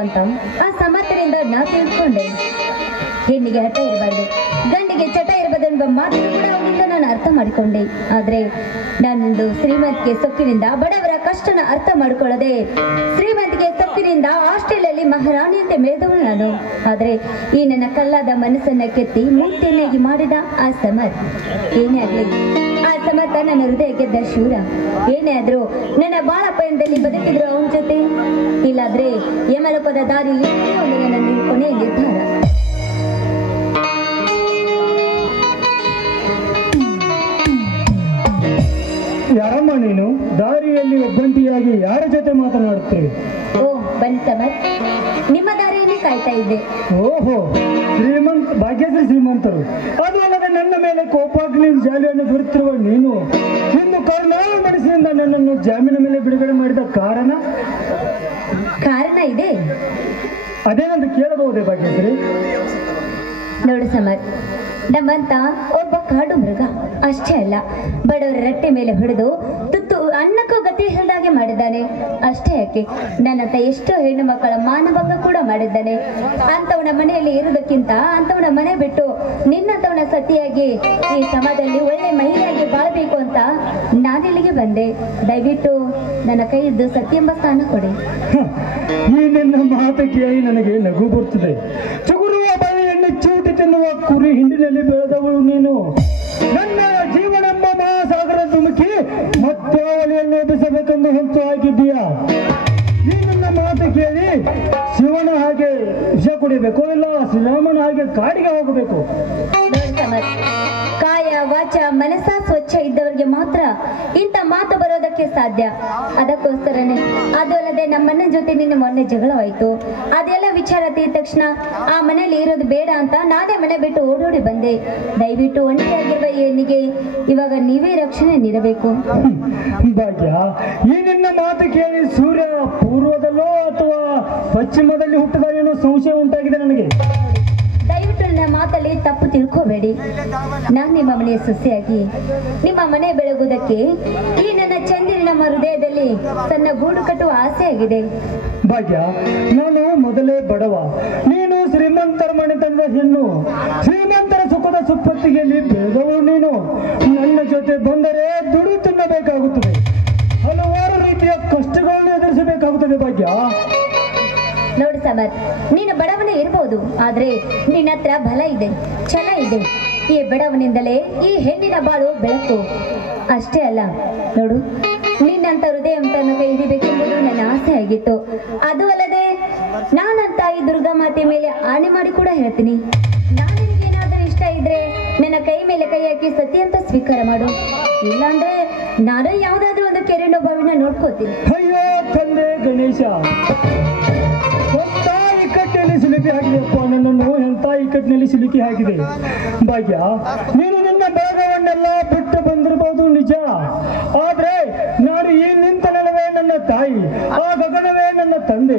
ಅಂತ ಆ ಸಮರ್ಥರಿಂದ ನಾ ತಿಳ್ಕೊಂಡೆ. ಹೆಣ್ಣಿಗೆ ಹಠ ಇರಬಾರ್ದು, ಗಂಡಿಗೆ ಚಟ ಇರಬಾರ್ದೆಂಬ ಮಾತು ಕೂಡ ಅವನಿಂದ ನಾನು ಅರ್ಥ ಮಾಡಿಕೊಂಡೆ. ಆದ್ರೆ ನಾನೊಂದು ಶ್ರೀಮಂತಿಗೆ ಸೊಕ್ಕಿನಿಂದ ಬಡವರ ಕಷ್ಟನ ಅರ್ಥ ಮಾಡಿಕೊಳ್ಳದೆ ಶ್ರೀಮಂತಿಗೆ ಸೊಕ್ಕಿನಿಂದ ಆಸ್ಟ್ರೇಲಿಯಲ್ಲಿ ಮಹಾರಾಣಿಯಂತೆ ಮೆರೆದವಳು ನಾನು. ಆದ್ರೆ ಈ ನನ್ನ ಕಲ್ಲಾದ ಮನಸ್ಸನ್ನ ಕೆತ್ತಿ ಮೂರ್ತಿಯನ್ನಾಗಿ ಮಾಡಿದ ಆ ಸಮರ್ಥ್ ಏನೇ ಆಗ್ಲಿ, ಆ ಸಮರ್ಥ ನನ್ನ ಹೃದಯ ಗೆದ್ದ ಶೂರ. ಏನೇ ಆದ್ರೂ ನನ್ನ ಬಾಳ ಪಯಣದಲ್ಲಿ ಬದುಕಿದ್ರು ಅವನ ಜೊತೆ, ಇಲ್ಲಾದ್ರೆ ಯಮಲೋಕದ ದಾರಿಯಲ್ಲಿ ಒಂದು ನನ್ನ ಕೊನೆಯ ನಿರ್ಧಾರ. ಯಾರಮ್ಮ ನೀನು? ದಾರಿಯಲ್ಲಿ ಒಬ್ಬಂಟಿಯಾಗಿ ಯಾರ ಜೊತೆ ಮಾತನಾಡುತ್ತೇವೆ? ಓ ಬನ್ನಿ ಸಮರ್ಥ್, ನಿಮ್ಮ ದಾರಿಯಲ್ಲಿ ಕಾಯ್ತಾ ಇದ್ದೆ. ಓಹೋ, ಭಾಗ್ಯಶ್ರೀ ಶ್ರೀಮಂತರು. ಅದು ಅಲ್ಲದೆ ನನ್ನ ಮೇಲೆ ಕೋಪಾಗ್ನಿ ಜಾಲಿಯನ್ನು ಬರುತ್ತಿರುವ ನೀನು ಇಂದು ಕರುಣಾಳ ಮನಸ್ಸಿನಿಂದ ನನ್ನನ್ನು ಜಾಮೀನ ಮೇಲೆ ಬಿಡುಗಡೆ ಮಾಡಿದ ಕಾರಣ ಇದೆ. ಅದೇನಂತ ಕೇಳಬಹುದೇ ಭಾಗ್ಯಶ್ರೀ? ನೋಡು ಸಮರ್, ನಮ್ಮಂತ ಒಬ್ಬ ಕಾಡು ಮೃಗ ಅಷ್ಟೇ ಅಲ್ಲ, ಬಡವರ ರಟ್ಟೆ ಮೇಲೆ ಹೊಡೆದು ತುತ್ತು ಅನ್ನಕ್ಕೂ ಗತಿ ಇಲ್ಲದಾಗೆ ಮಾಡಿದ್ದಾನೆ. ಅಷ್ಟೇ ಯಾಕೆ, ನನ್ನಂತ ಎಷ್ಟೋ ಹೆಣ್ಣು ಮಕ್ಕಳ ಮಾನಭಂಗ ಕೂಡ ಮಾಡಿದ್ದಾನೆ. ಅಂತವನ ಮನೆಯಲ್ಲಿ ಇರುವುದಕ್ಕಿಂತ ಅಂತವನ ಮನೆ ಬಿಟ್ಟು ನಿನ್ನಂತವನ ಸತಿಯಾಗಿ ಈ ಸಮಾಜದಲ್ಲಿ ಒಳ್ಳೆ ಮಹಿಳೆಯಾಗಿ ಬಾಳ್ಬೇಕು ಅಂತ ನಾನಿಲ್ಲಿಗೆ ಬಂದೆ. ದಯವಿಟ್ಟು ನನ್ನ ಕೈ ಇದ್ದು ಸತಿ ಎಂಬ ಸ್ಥಾನ ಕೊಡಿ. ಈ ನಿನ್ನ ಮಾತು ಕೇಳಿ ನನಗೆ ನಗು ಬರ್ತದೆ. ಚಗುರುವ ಬಳೆಯನ್ನು ಚೂಟಿ ತಿನ್ನುವ ಕುರಿ ಹಿಂಡಿನಲ್ಲಿ ಬೆಳೆದವಳು ನೀನು. ನನ್ನ ಜೀವನೆಂಬ ಮಹಾಸಾಗರ ಧುಮುಕಿ ಮತ್ತೆ ಒಲೆಯನ್ನು ಎಬ್ಬಿಸಬೇಕೆಂದು ಹೊಂಚು ಹಾಕಿದ್ದೀಯಾ? ಈ ನನ್ನ ಮಾತು ಕೇಳಿ ಶಿವನ ಹಾಗೆ ವಿಷ ಕುಡಿಬೇಕು, ಇಲ್ಲ ಶ್ರೀರಾಮನ ಹಾಗೆ ಕಾಡಿಗೆ ಹೋಗಬೇಕು. ಕಾಯ ವಾಚ ಮನಸ್ಸ ಸ್ವಚ್ಛ ಇದ್ದವರಿಗೆ ಮಾತ್ರ ಇಂಥ ಮಾತು ಬರೋದಕ್ಕೆ ಸಾಧ್ಯ. ಅದಕ್ಕೋಸ್ಕರನೇ, ಅದು ಅಲ್ಲದೆ ನಮ್ಮನ್ನ ಜೊತೆ ನಿನ್ನ ಮೊನ್ನೆ ಜಗಳವಾಯ್ತು. ಅದೆಲ್ಲ ವಿಚಾರ ತಿಳಿದ ತಕ್ಷಣ ಆ ಮನೆಯಲ್ಲಿ ಇರೋದು ಬೇಡ ಅಂತ ನಾನೇ ಮನೆ ಬಿಟ್ಟು ಓಡೋಡಿ ಬಂದೆ. ದಯವಿಟ್ಟು ಒಂಟಿಯಾಗಿರುವ ಹೆಣ್ಣಿಗೆ ಇವಾಗ ನೀವೇ ರಕ್ಷಣೆ ನೀಡಬೇಕು. ಭಾಗ್ಯ, ಈ ನಿನ್ನ ಮಾತು ಕೇಳಿ ಸೂರ್ಯ ಪೂರ್ವದಲ್ಲೋ ಅಥವಾ ಪಶ್ಚಿಮದಲ್ಲಿ ಹುಟ್ಟಿದ ಏನೋ ಸಂಶಯ ಉಂಟಾಗಿದೆ ನನಗೆ. ದಯವಿಟ್ಟು ನನ್ನ ಮಾತಲ್ಲಿ ತಪ್ಪು ತಿಳ್ಕೋಬೇಡಿ. ನಾನು ನಿಮ್ಮ ಮನೆಯ ಸೊಸೆಯಾಗಿ ನಿಮ್ಮ ಮನೆ ಬೆಳಗುವುದಕ್ಕೆ ಈ ನನ್ನ ಚಂದಿರಿ ನಮ್ಮ ಹೃದಯದಲ್ಲಿ ತನ್ನ ಗೂಡು ಕಟ್ಟುವ ಆಸೆ ಆಗಿದೆ. ಭಾಗ್ಯ, ನಾನು ಮೊದಲೇ ಬಡವ, ನೀನು ಶ್ರೀಮಂತರ ಮನೆತನದ ಹೆಣ್ಣು. ಶ್ರೀಮಂತರ ಸುಖದ ಸುಪ್ಪತ್ತಿಗೆಯಲ್ಲಿ ಬೆಳೆದವಳು ನೀನು. ನನ್ನ ಜೊತೆ ಬಂದರೆ ದುಡಿ ತಿನ್ನಬೇಕಾಗುತ್ತದೆ, ಹಲವಾರು ರೀತಿಯ ಕಷ್ಟಗಳನ್ನು ಎದುರಿಸಬೇಕಾಗುತ್ತದೆ. ಭಾಗ್ಯ ನೋಡು ಸಮರ್, ನೀನು ಬಡವನೇ ಇರಬಹುದು, ಆದ್ರೆ ನಿನ್ನ ಹತ್ರ ಬಲ ಇದೆ, ಛಲ ಇದೆ. ಈ ಬಡವನಿಂದಲೇ ಈ ಹೆಣ್ಣಿನ ಬಾಳು ಬೆಳಕು. ಅಷ್ಟೇ ಅಲ್ಲ, ನೋಡು, ನಿನ್ನಂತ ಹೃದಯ ತನ್ನ ಕೈ ಹಿಡಿಬೇಕೆಂಬುದು ನನ್ನ ಆಸೆ ಆಗಿತ್ತು. ಅದು ಅಲ್ಲದೆ ನಾನಂತ ಈ ದುರ್ಗಾ ಮಾತೆ ಮೇಲೆ ಆಣೆ ಮಾಡಿ ಕೂಡ ಹೇಳ್ತೀನಿ, ನಾನು ನಿನಗೇನಾದ್ರೂ ಇಷ್ಟ ಇದ್ರೆ ನನ್ನ ಕೈ ಮೇಲೆ ಕೈ ಹಾಕಿ ಸತಿ ಅಂತ ಸ್ವೀಕಾರ ಮಾಡು. ಇಲ್ಲಾಂದ್ರೆ ನಾನು ಯಾವ್ದಾದ್ರೂ ಒಂದು ಕೆರೆನೋ ಬಾವಿನ ನೋಡ್ಕೋತೀನಿ. ಅಯ್ಯೋ ತಂದೆ ಗಣೇಶ, ಇಕ್ಕಟ್ಟಿನಲ್ಲಿ ಸಿಲುಕಿ ಹಾಕಿದೆಪ್ಪ ನನ್ನನ್ನು. ಎಂತ ಇಕ್ಕಟ್ಟಿನಲ್ಲಿ ಸಿಲುಕಿ ಹಾಕಿದೆ. ಭಾಗ್ಯ, ನೀನು ನಿನ್ನ ಭಾಗವನ್ನೆಲ್ಲ ಬಿಟ್ಟು ಬಂದಿರಬಹುದು ನಿಜ, ಆದ್ರೆ ನಾನು ಈ ನಿಂತ ನೆಲವೇ ನನ್ನ ತಾಯಿ, ಆ ಗಗನವೇ ನನ್ನ ತಂದೆ,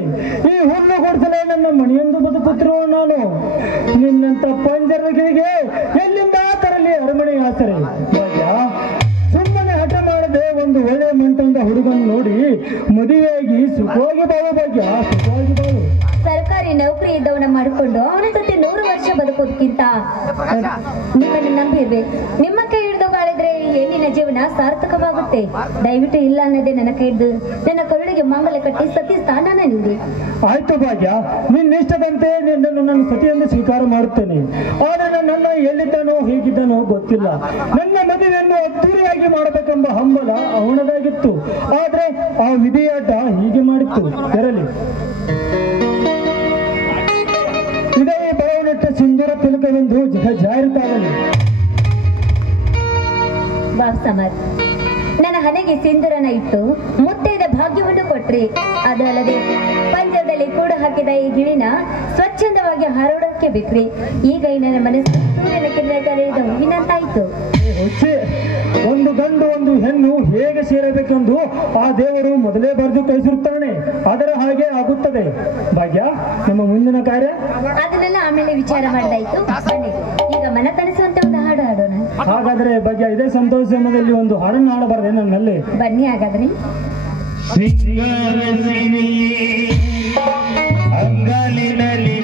ಈ ಹುಲ್ಲು ಗುಡಿಸಲೇ ನನ್ನ ಮನೆಯೊಂದು ಬದುಕುತ್ತಿರುವ ನಾನು. ನಿನ್ನಂತ ಪಂಜರಗಳಿಗೆ ಎಲ್ಲಿಂದ ತರಲಿ ಅರಮನೆ ಆಸರೆ? ಭಾಗ್ಯ, ಸುಮ್ಮನೆ ಹಠ ಮಾಡದೆ ಒಂದು ಒಳ್ಳೆ ಮಂಟಂದ ಹುಡುಗನ್ನು ನೋಡಿ ಮದುವೆಯಾಗಿ ಸುಖವಾಗಿ ಬಾಳು. ಭಾಗ್ಯ, ಸುಖವಾಗಿ ಬಾಳು. ಸರ್ಕಾರಿ ನೌಕರಿ ಇದ್ದವನ ಮಾಡಿಕೊಂಡು ಅವನ ಜೊತೆ 100 ವರ್ಷ ಬದುಕೋದಕ್ಕಿಂತ ನಿಮ್ಮನ್ನು ನಂಬಿರ್ಬೇಕು. ನಿಮ್ಮ ಕೈ ಹಿಡಿದು ಬಾಳಿದ್ರೆ ಹೆಣ್ಣಿನ ಜೀವನ ಸಾರ್ಥಕವಾಗುತ್ತೆ. ದಯವಿಟ್ಟು ಇಲ್ಲ ಅನ್ನೋದೇ ನನ್ನ ಕೈ ಹಿಡಿದು ನನ್ನ ಕರುಳಿಗೆ ಮಂಗಲ ಕಟ್ಟಿ ಸತಿ ಸ್ಥಾನನ ನೀಡಿ. ಆಯ್ತು ಭಾಗ್ಯ, ನಿನ್ನಿಷ್ಟದಂತೆ ನಿನ್ನನ್ನು ನಾನು ಸತಿಯನ್ನು ಸ್ವೀಕಾರ ಮಾಡುತ್ತೇನೆ. ಆದರೆ ನನ್ನ ಎಲ್ಲಿದ್ದಾನೋ ಹೇಗಿದ್ದಾನೋ ಗೊತ್ತಿಲ್ಲ. ನನ್ನ ಮದುವೆಯನ್ನು ಅದ್ದೂರಿಯಾಗಿ ಮಾಡಬೇಕೆಂಬ ಹಂಬಲ ಅವನದಾಗಿತ್ತು, ಆದ್ರೆ ಆ ವಿಧಿಯಾಟ ಹೀಗೆ ಮಾಡಿತ್ತು. ಇರಲಿ, ಇದೇ ಬರವಣಿಟ್ಟ ಸಿಂಧೂರ ತಿಲಕವೆಂದು ಜಾಹೀರಾತಾಗಲಿ. ಸಮರ್, ನನ್ನ ಹಣೆಗೆ ಸಿಂಧೂರನ ಇಟ್ಟು ಮುತ್ತೈದ ಭಾಗ್ಯವನ್ನು ಕೊಟ್ರಿ. ಅದು ಅಲ್ಲದೆ ಪಂಜರದಲ್ಲಿ ಕೂಡು ಹಾಕಿದ ಈ ಗಿಳಿನ ಸ್ವಚ್ಛಂದವಾಗಿ ಹಾರೋಡಕ್ಕೆ ಬಿಟ್ರಿ. ಈಗ ಈ ನನ್ನ ಮನಸ್ಸು ಸೂರ್ಯನ ಕಿರಣದ ಹೂವಿನಂತಾಯ್ತು. ಒಂದು ಗಂಡು ಒಂದು ಹೆಣ್ಣು ಹೇಗೆ ಸೇರಬೇಕೆಂದು ಆ ದೇವರು ಮೊದಲೇ ಬರೆದು ಕಳಿಸಿರುತ್ತಾನೆ. ಅದರ ಹಾಗೆ ಆಗುತ್ತದೆ. ಭಾಗ್ಯ, ನಮ್ಮ ಮುಂದಿನ ಕಾರ್ಯ ಅದನ್ನೆಲ್ಲ ಆಮೇಲೆ ವಿಚಾರ ಮಾಡಿದಾಯ್ತು. ಬನ್ನಿ, ಈಗ ಮನ ತಣಿಸುವಂತೆ ಒಂದು ಹಾಡು ಹಾಡೋಣ. ಹಾಗಾದ್ರೆ ಭಾಗ್ಯ, ಇದೇ ಸಂತೋಷದಲ್ಲಿ ಒಂದು ಹಾಡನ್ನು ಹಾಡಬಾರದೆ ನನ್ನಲ್ಲಿ? ಬನ್ನಿ ಹಾಗಾದ್ರೆ. ಅಂಗಾಲಿನಲ್ಲಿ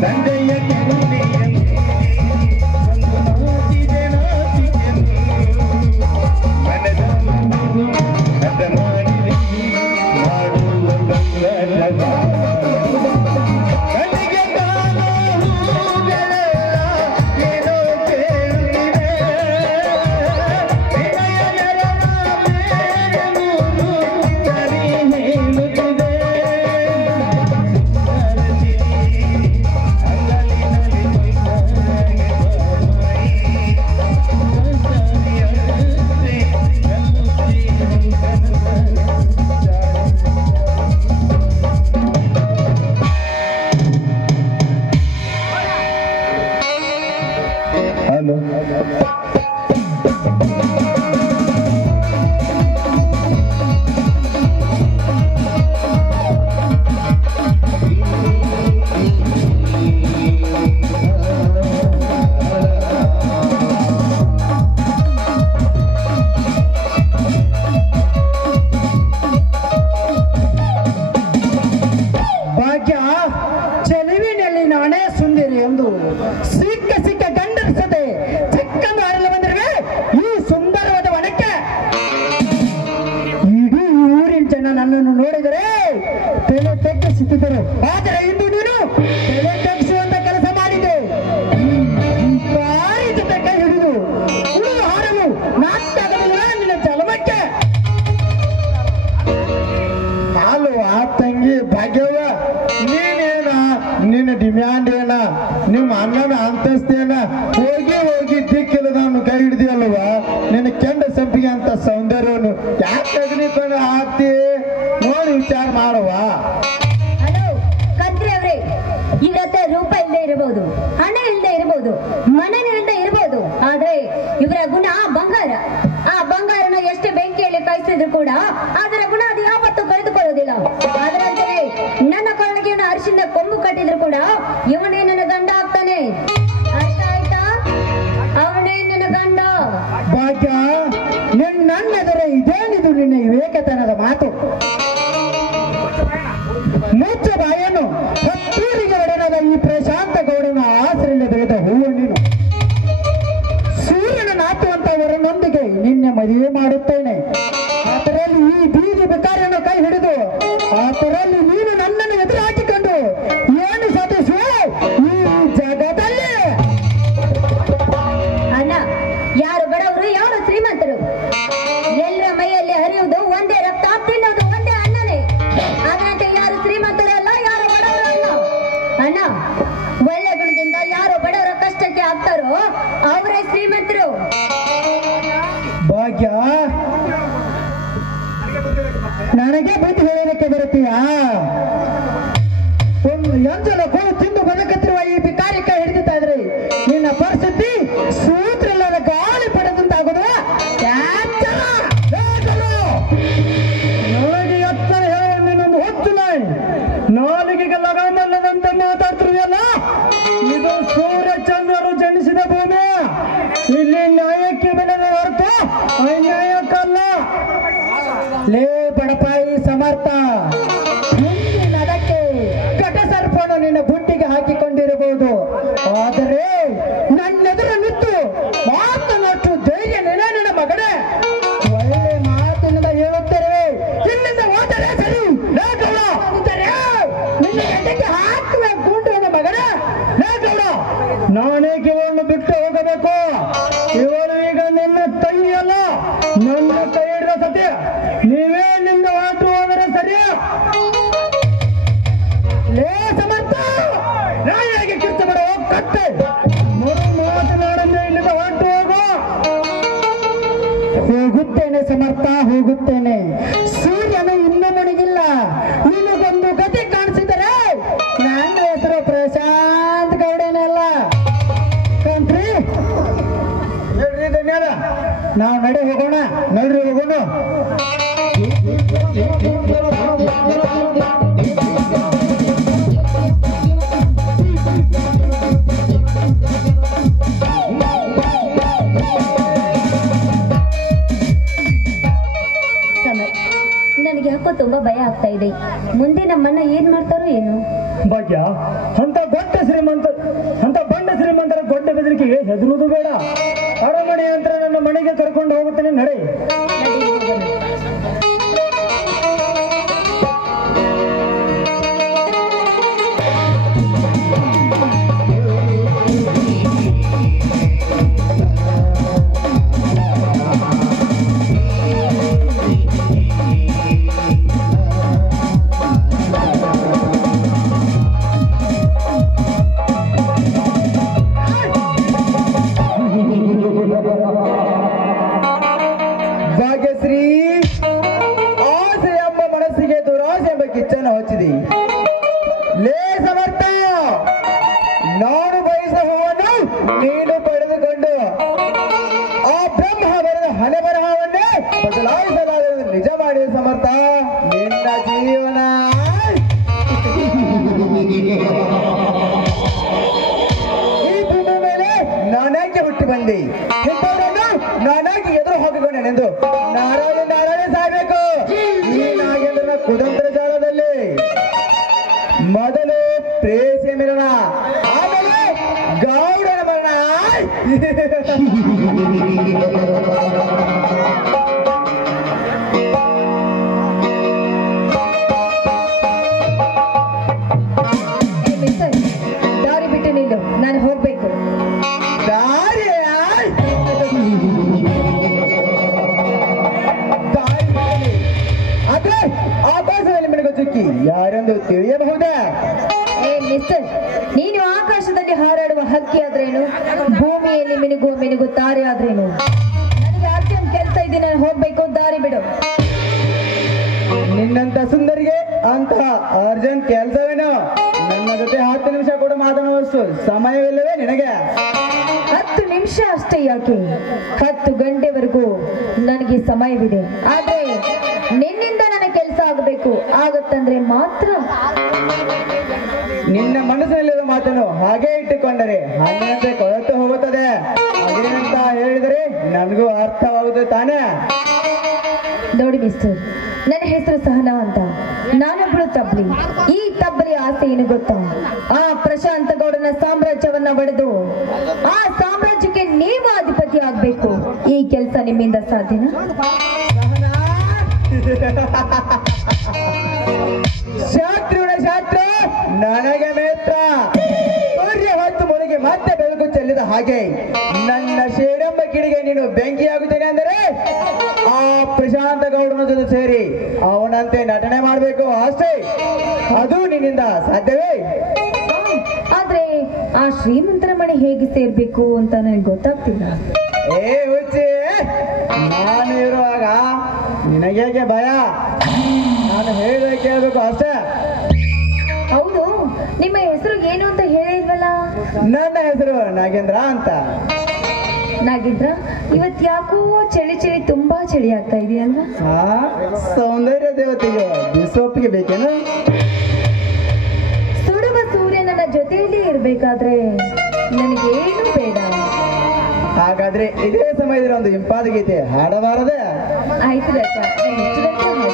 ಸಂಜೆಯ ಕೆನ್ನೆಯಲ್ಲಿ ಒಂದು ಮಾತಿದೆ ನಾಚಿಕೆನು ಮನದ ಅದ ಮಾಡಿದೆ ಮಾಡುವ ಬಂಗಲದ ಕಣ್ಣಿಗೆ ಕಾಣೋ ಹೂಗಳೆಲ್ಲ ಏನೋ ಕೇಳುತ್ತಿದೆ ವಿನಯ ನೆರಳ ಮೇಲೆ ನೂರು ಸರಿ ಹೇಳುತ್ತಿದೆ ಹಲೋ ಭಾಗ್ಯ ಚೆಲುವಿನಲ್ಲಿ ನಾನೇ ಸುಂದರಿ ಎಂದು ಸಿಕ್ಕ ಸಿಕ್ಕ ಗಂಡರಿಸದೆ ಚಿಕ್ಕಂದು ಆಡಲು ಬಂದಿರುವೆ ಈ ಸುಂದರವಾದ ವನಕ್ಕೆ. ಇಡೀ ಊರಿನ ಜನ ನನ್ನನ್ನು ನೋಡಿದರೆ ತಲೆ ತೆಗ್ಗಿಸುತ್ತಿದ್ದರು, ಆದರೆ ಇಂದು ನೀನು ತಲೆ ತೆಗ್ಗಿಸುವಂತ ಕೆಲಸ ಮಾಡಿದೆ. ಬಾರಿ ಜೊತೆ ಕೈ ಹಿಡಿದು ಉಳಿದು ಹಾರಲು ನಾಟ್ಯಾಗಲಿಲ್ಲ ನಿನ್ನ ಜಲಮಕ್ಕೆ. ಅಲ್ವಾ ತಂಗಿ ಭಾಗ್ಯವ್ವ, ನೀನೇನ ನಿನ್ನ ಡಿಮ್ಯಾಂಡ್ ಏನ, ನಿಮ್ಮ ಅಣ್ಣನ ಅಂತಸ್ತೇನ, ಹೋಗಿ ಹೋಗಿ ದಿಕ್ಕಿಲ್ಲದವನು ಕೈ ಹಿಡಿದಿಯಲ್ವ, ನಿನ್ನ ಕೆಂಡ ಸಂಪಿಗೆ ಅಂತ ಸೌಂದರ್ಯವನ್ನು ಯಾಕೆ ಅಗ್ನಿಕೊಂಡು ಹಾಕ್ತಿ ನೋಡಿ ವಿಚಾರ ಮಾಡುವ. ಹಲೋ ಕಂತ್ರಿ ಅವ್ರೆ, ಇವ್ರ ಹತ್ರ ರೂಪ ಇಲ್ಲದೆ ಇರಬಹುದು, ಹಣ ಇಲ್ಲದೆ ಇರಬಹುದು, ಮನನ ಇಲ್ಲದೆ ಇರಬಹುದು, ಆದ್ರೆ ಇವರ ಗುಣ ಬಂಗಾರ. ಆ ಬಂಗಾರನ ಎಷ್ಟೇ ಬೆಂಕಿಯಲ್ಲಿ ಕಾಯಿಸಿದ್ರು ಕೂಡ ಅದರ ಗುಣ ಅದು ಯಾವತ್ತೂ ಕಳೆದುಕೊಳ್ಳೋದಿಲ್ಲ. ಅದರಂತೆ ನನ್ನ ಕೊರಳಿಗೆ ಇವನ ಅರಿಶಿನ ಕೊಂಬು ಕಟ್ಟಿದ್ರು ಕೂಡ ಇವನೇ ನನ್ನ ಗಂಡ ಆಗ್ತಾನೆ. ಅರ್ಥ ಆಯ್ತಾ? ಅವನೇ ನನ್ನ ಗಂಡ. ಭಾಗ್ಯ, ನನ್ನೆದರೆ ಇದೇನಿದು ನಿನ್ನ ವಿವೇಕತನದ ಮಾತು? ಮುಚ್ಚ ಬಾಯನ್ನು, ಹತ್ತೂರಿಗೆ ಒಡೆನದ ಈ ಪ್ರಶಾಂತ ಗೌಡನ ಆಸರೆಯಲ್ಲಿ ಬೆಳೆದ ಹೂವು ನೀನು. ಸೂರ್ಯನ ನಾಟುವಂತವರನ್ನೊಂದಿಗೆ ನಿನ್ನೆ ಮದುವೆ ಮಾಡುತ್ತೇನೆ. ಅದರಲ್ಲಿ ಈ ಬೀದಿ ಬೇಕಾರಿಯನ್ನು ಕೈ ಹಿಡಿದು ಅದರಲ್ಲಿ ನೀನು ನನ್ನನ್ನು ಎದುರು ಹಾಕಿಕೊಂಡು ಏನು ಸಾಧಿಸುವೆ ಈ ಜಗದಲ್ಲಿ? ಅಣ್ಣ, ಯಾರು ಬಡವರು ಯಾರು ಶ್ರೀಮಂತರು, ಎಲ್ಲರ ಮೈಯಲ್ಲಿ ಹರಿಯುವುದು ಒಂದೇ ರಕ್ತ, ತಿನ್ನೋದು ಒಂದೇ ಅನ್ನನೇ. ಅದರಂತೆ ಯಾರು ಶ್ರೀಮಂತರಲ್ಲ, ಯಾರು ಬಡವರು ಅಲ್ಲ. ಅಣ್ಣ, ಒಳ್ಳೆ ಗುಣದಿಂದ ಯಾರು ಬಡವರ ಕಷ್ಟಕ್ಕೆ ಆಗ್ತಾರೋ ಅವರೇ ಶ್ರೀಮಂತರು. ಭಾಗ್ಯ, ನನಗೆ ಬುದ್ಧಿ ಹೇಳೋದಕ್ಕೆ ಬರುತ್ತೀಯಾ? ಒಂದು ಎಂಜಲ ಕೋಳು ತಿಂದು ಬದುಕುತ್ತಿರುವ ಈ ಭಿಕಾರಿ ಕೈ ಹಿಡಿತಾ ಇದ್ರಿ ನಿನ್ನ ಪರಿಸ್ಥಿತಿ ಸೂತ್ರಲ್ಲದ ಗಾಳಿ ಪಡೆದಂತಾಗುದು. ನನಗೆ ಎತ್ತರ ಹೇಳೋ ನಿನ್ನೊಂದು ಹೊತ್ತು ನಾಲಿಗೆಗೆ ಲಗಾಮಲ್ಲದಂತೆ ಮಾತಾಡ್ತಿರುವಲ್ಲ, ಇದು ಸೂರ್ಯ ಚಂದ್ರರು ಜನಿಸಿದ ಭೂಮಿ. ಇಲ್ಲಿ ನ್ಯಾಯಕ್ಕೆ ಬೆಲೆ ಹೊರತು ಅನ್ಯಾಯಕ್ಕಲ್ಲ. ಲೇ ಬಡಪಾಯಿ ಸಮರ್ಥ, ಮುಂದಿನ ಅದಕ್ಕೆ ಕಟ ಸರ್ಪವನ್ನು ನಿನ್ನ ಬುಟ್ಟಿಗೆ ಹಾಕಿಕೊಂಡಿರಬಹುದು, ಆದರೆ ನನ್ನೆದುರು ನಿಂತು ಮಾತನಾಟ್ಟು ಧೈರ್ಯ ನೆನೆ ನನ್ನ ಮಗನೇ. ಒಳ್ಳೆ ಮಾತಿನಿಂದ ಹೇಳುತ್ತೇವೆ, ಇಲ್ಲಿಂದ ಹೋದರೆ ಸರಿ. ಲೇ ಗೌಡ, ನಿನ್ನ ಎದೆಗೆ ಹಾಕುವ ಗುಂಡು ನನ್ನ ಮಗನೇ. ಲೇ ಗೌಡ, ನಾನೇಕೆ ಇವಳನ್ನು ಬಿಟ್ಟು ಹೋಗಬೇಕು? ಇವಳು ಈಗ ನಿನ್ನ ತಂಗಿಯಲ್ಲ, ನನ್ನ ಕೈ ಹಿಡಿದ ಸತ್ಯ. ನೀವೇ ನಿಂದ ಹೊರಟು ಹೋದರೆ ಸರಿಯಾ? ಲೇ ಸಮರ್ಥ, ನಾಯಿಗೆ ಕಿರ್ಚ ಬಿಡುವ ಕಟ್ಟೆ ಮರು ಮಾತನಾಡಂದ್ರೆ ಇಲ್ಲಿಂದ ಹೊರಟು ಹೋಗು. ಹೋಗುತ್ತೇನೆ ಸಮರ್ಥ, ಹೋಗುತ್ತೇನೆ. ಸೂರ್ಯನು ಇನ್ನೂ ಮುಳುಗಿಲ್ಲ. ನಿನಗೊಂದು ಗತಿ ಕಾಣಿಸಿದರೆ ನನ್ನ ಹೆಸರು ಪ್ರಶಾಂತ್ ಗೌಡನಲ್ಲ ಕಂತ್ರಿ. ಹೇಳ್ರಿ ಧನ್ಯವಾದ. ನಾವು ನಡೆ ಹೋಗೋಣ, ನಡ್ರಿ ಹೋಗೋಣ. ನನಗೆ ಯಾಕೋ ತುಂಬಾ ಭಯ ಆಗ್ತಾ ಇದೆ. ಮುಂದೆ ನಮ್ಮನ್ನ ಏನ್ ಮಾಡ್ತಾರೋ ಏನು. ಭಾಗ್ಯ, ಅಂತ ಬಂಡ ಶ್ರೀಮಂತರ ಗೊಡ್ಡ ಬೆದರಿಕೆಗೆ ಹೆದರುವುದು ಬೇಡ. ಅರಮನೆ ಅಂತ ನನ್ನ ಮನೆಗೆ ಕರ್ಕೊಂಡು ಹೋಗುತ್ತೇನೆ, ನಡೆ. ಭಾಗ್ಯಶ್ರೀ, ಆಸೆ ಎಂಬ ಮನಸ್ಸಿಗೆ ದುರಾಸೆ ಎಂಬ ಕಿಚ್ಚನ್ನು ಹಚ್ಚಿದೆ. ಲೇ ಸಮರ್ಥ, ನಾನು ಬಯಸುವ ಹೂವನ್ನು ನೀನು ಪಡೆದುಕೊಂಡು ಆ ಬ್ರಹ್ಮ ಬರೆದ ಹಣೆ ಬರಹವನ್ನೇ ಬದಲಾಯಿಸಲಾದ ನಿಜ ಮಾಡಿದ ಸಮರ್ಥ. ನಿನ್ನ ಜೀವನ ಈ ಭೂಮಿ ಮೇಲೆ ನಾನಾಕೆ ಹುಟ್ಟಿ ಬಂದೆ, ಇಂಥವರನ್ನು ನಾನಾಗಿ ಎದುರು ಹಾಕಿಕೊಂಡೆನೆಂದು ನಾರಾಯಣ ಸಾಯ್ಬೇಕು. ಈ ನಾಗೇಂದ್ರನ ಕುತಂತ್ರ ಜಾಲದಲ್ಲಿ ಮೊದಲು ಪ್ರೇಯಸಿಯ ಮಿಲನ, ಆಮೇಲೆ ಗೌಡನ ಮರಣ. ದಾರಿ ಬಿಟ್ಟು ನಿಲ್ಲು, ನಾನು ಹೋಗ್ಬೇಕು. ದಾರಿ ಆದ್ರೆ ಆಕಾಶದಲ್ಲಿ ಮಿಣುಗು ಚುಕ್ಕಿ ಯಾರೆಂದು ತಿಳಿಯಬಹುದೇ? ಮಿಸ್ಟರ್, ನೀನು ಆಕಾಶದಲ್ಲಿ ಹಾರಾಡುವ ಹಕ್ಕಿ ಆದ್ರೇನು, ಭೂಮಿಯಲ್ಲಿ ಮಿನುಗು ತಾರೆ ಆದ್ರೇನು? ನನಗೆ ಅರ್ಜೆಂಟ್ ಕೆಲಸ ಇದೆ, ನಾನು ಹೋಗ್ಬೇಕು. ದಾರಿ ಬಿಡು. ನಿನ್ನಂತ ಸುಂದರಿಗೆ ಅಂತಹ ಅರ್ಜೆಂಟ್ ಕೆಲಸವೇನು? ನನ್ನ ಜೊತೆ 10 ನಿಮಿಷ ಕೂಡ ಮಾತನಾಡುವಷ್ಟು ಸಮಯವಿಲ್ಲವೇ ನಿನಗೆ? 10 ನಿಮಿಷ ಅಷ್ಟೇ ಯಾಕೆ, 10 ಗಂಟೆವರೆಗೂ ನನಗೆ ಸಮಯವಿದೆ. ಆದ್ರೆ ನಿನ್ನಿಂದ ನನ್ನ ಕೆಲಸ ಆಗಬೇಕು, ಆಗತ್ತಂದ್ರೆ ಮಾತ್ರ. ನಿನ್ನ ಮನಸ್ಸಿನಲ್ಲಿರುವ ಮಾತನ್ನು ಹಾಗೆ ಇಟ್ಟುಕೊಂಡರೆ ಹಣ್ಣಂತೆ ಕೊಳತು ಹೋಗುತ್ತದೆ. ಅದೇನಂತ ಹೇಳಿದರೆ ನನಗೂ ಅರ್ಥವಾಗುತ್ತದೆ ತಾನೇ? ನೋಡಿ ಮಿಸ್ಟರ್, ನನ್ನ ಹೆಸರು ಸಹನಾ ಅಂತ. ನಾನೊಬ್ಳು ತಬ್ಲಿ. ಈ ತಬ್ಬಲಿ ಆಸೆ ಏನು ಗೊತ್ತಾ? ಆ ಪ್ರಶಾಂತ ಗೌಡನ ಸಾಮ್ರಾಜ್ಯವನ್ನ ಒಡೆದು ಆ ಸಾಮ್ರಾಜ್ಯಕ್ಕೆ ನೀವು ಅಧಿಪತಿ ಆಗ್ಬೇಕು. ಈ ಕೆಲಸ ನಿಮ್ಮಿಂದ ಸಾಧ್ಯನಾ? ಶಾಸ್ತ್ರುನ ಶಾಸ್ತ್ರ ನನಗೆ ಮೇತ್ರ. ಸೂರ್ಯ ಹೊತ್ತು ಮುಳುಗಿ ಮತ್ತೆ ಬೆಳಕು ಚೆಲ್ಲಿದ ಹಾಗೆ ನನ್ನ ಶೇಡಂಬ ಕಿಡಿಗೆ ನೀನು ಬೆಂಕಿಯಾಗುತ್ತೇನೆ ಅಂದರೆ ಆ ಪ್ರಶಾಂತ ಗೌಡನ ಜೊತೆ ಸೇರಿ ಅವನಂತೆ ನಟನೆ ಮಾಡಬೇಕು ಅಷ್ಟೇ. ಅದು ನಿನ್ನಿಂದ ಸಾಧ್ಯವೇ? ಆದ್ರೆ ಆ ಶ್ರೀಮಂತರ ಮನೆ ಹೇಗೆ ಸೇರ್ಬೇಕು ಅಂತ ನನಗೆ ಗೊತ್ತಾಗ್ತಿಲ್ಲ. ಏ ಹುಚ್ಚಿ, ನಾನು ಇರುವಾಗ ನಿನಗೇಗೆ ಭಯ? ನಾನು ಹೇಳಿದ ಕೇಳಬೇಕು ಅಷ್ಟೇ. ಹೌದು, ನಿಮ್ಮ ಹೆಸರು ಏನು ಅಂತ ಹೇಳಿಲ್ವಲ್ಲ? ನನ್ನ ಹೆಸರು ನಾಗೇಂದ್ರ ಅಂತ. ನಾಗೇಂದ್ರ, ಇವತ್ ಯಾಕೋ ಚಳಿ ತುಂಬಾ ಚಳಿ ಆಗ್ತಾ ಇದೆಯಲ್ವಾ? ಹಾ, ಸೌಂದರ್ಯ ದೇವತೆಗೆ ಬಿಸೊಪ್ಪಿಗೆ ಬೇಕೇನು? ಸುಡುವ ಸೂರ್ಯ ನನ್ನ ಜೊತೆಯಲ್ಲಿ ಇರ್ಬೇಕಾದ್ರೆ ನನಗೇನು ಬೇಡ. ಹಾಗಾದ್ರೆ ಇದೇ ಸಮಯದಲ್ಲಿ ಒಂದು ಇಂಪಾದ ಗೀತೆ ಹಾಡಬಾರದೆ? ಆಯ್ತು ರಾಜ, ನಾನು ಇಷ್ಟದಂತೆ ಹಾಡ್ದೆ.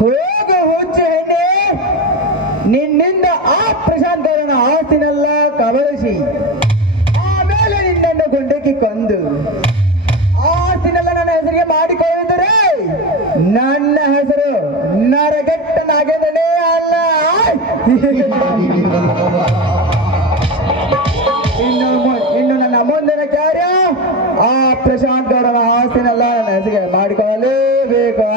ಹೋಗು ಹುಚ್ಚು ಹೆಣ್ಣೆ, ನಿನ್ನಿಂದ ಆ ಪ್ರಶಾಂತ್ ಗೌಡನ ಆಸ್ತಿನೆಲ್ಲ ಕಬಳಿಸಿ ಆಮೇಲೆ ನಿನ್ನನ್ನು ಗುಂಡಕ್ಕಿ ಕೊಂದು ಆಸ್ತಿನೆಲ್ಲ ನನ್ನ ಹೆಸರಿಗೆ ಮಾಡಿಕೊಳ್ಳುತ್ತಾರೆ. ನನ್ನ ಹೆಸರು ನರಗೆಟ್ಟ ನಾಗೇಂದ್ರನೇ ಅಲ್ಲ. ಇನ್ನು ನನ್ನ ಮುಂದಿನ ಕಾರ್ಯ ಆ ಪ್ರಶಾಂತ್ ಗೌಡನ ಆಸ್ತಿನೆಲ್ಲ ನನ್ನ ಹೆಸರಿಗೆ ಮಾಡಿಕೊಳ್ಳಲೇಬೇಕು.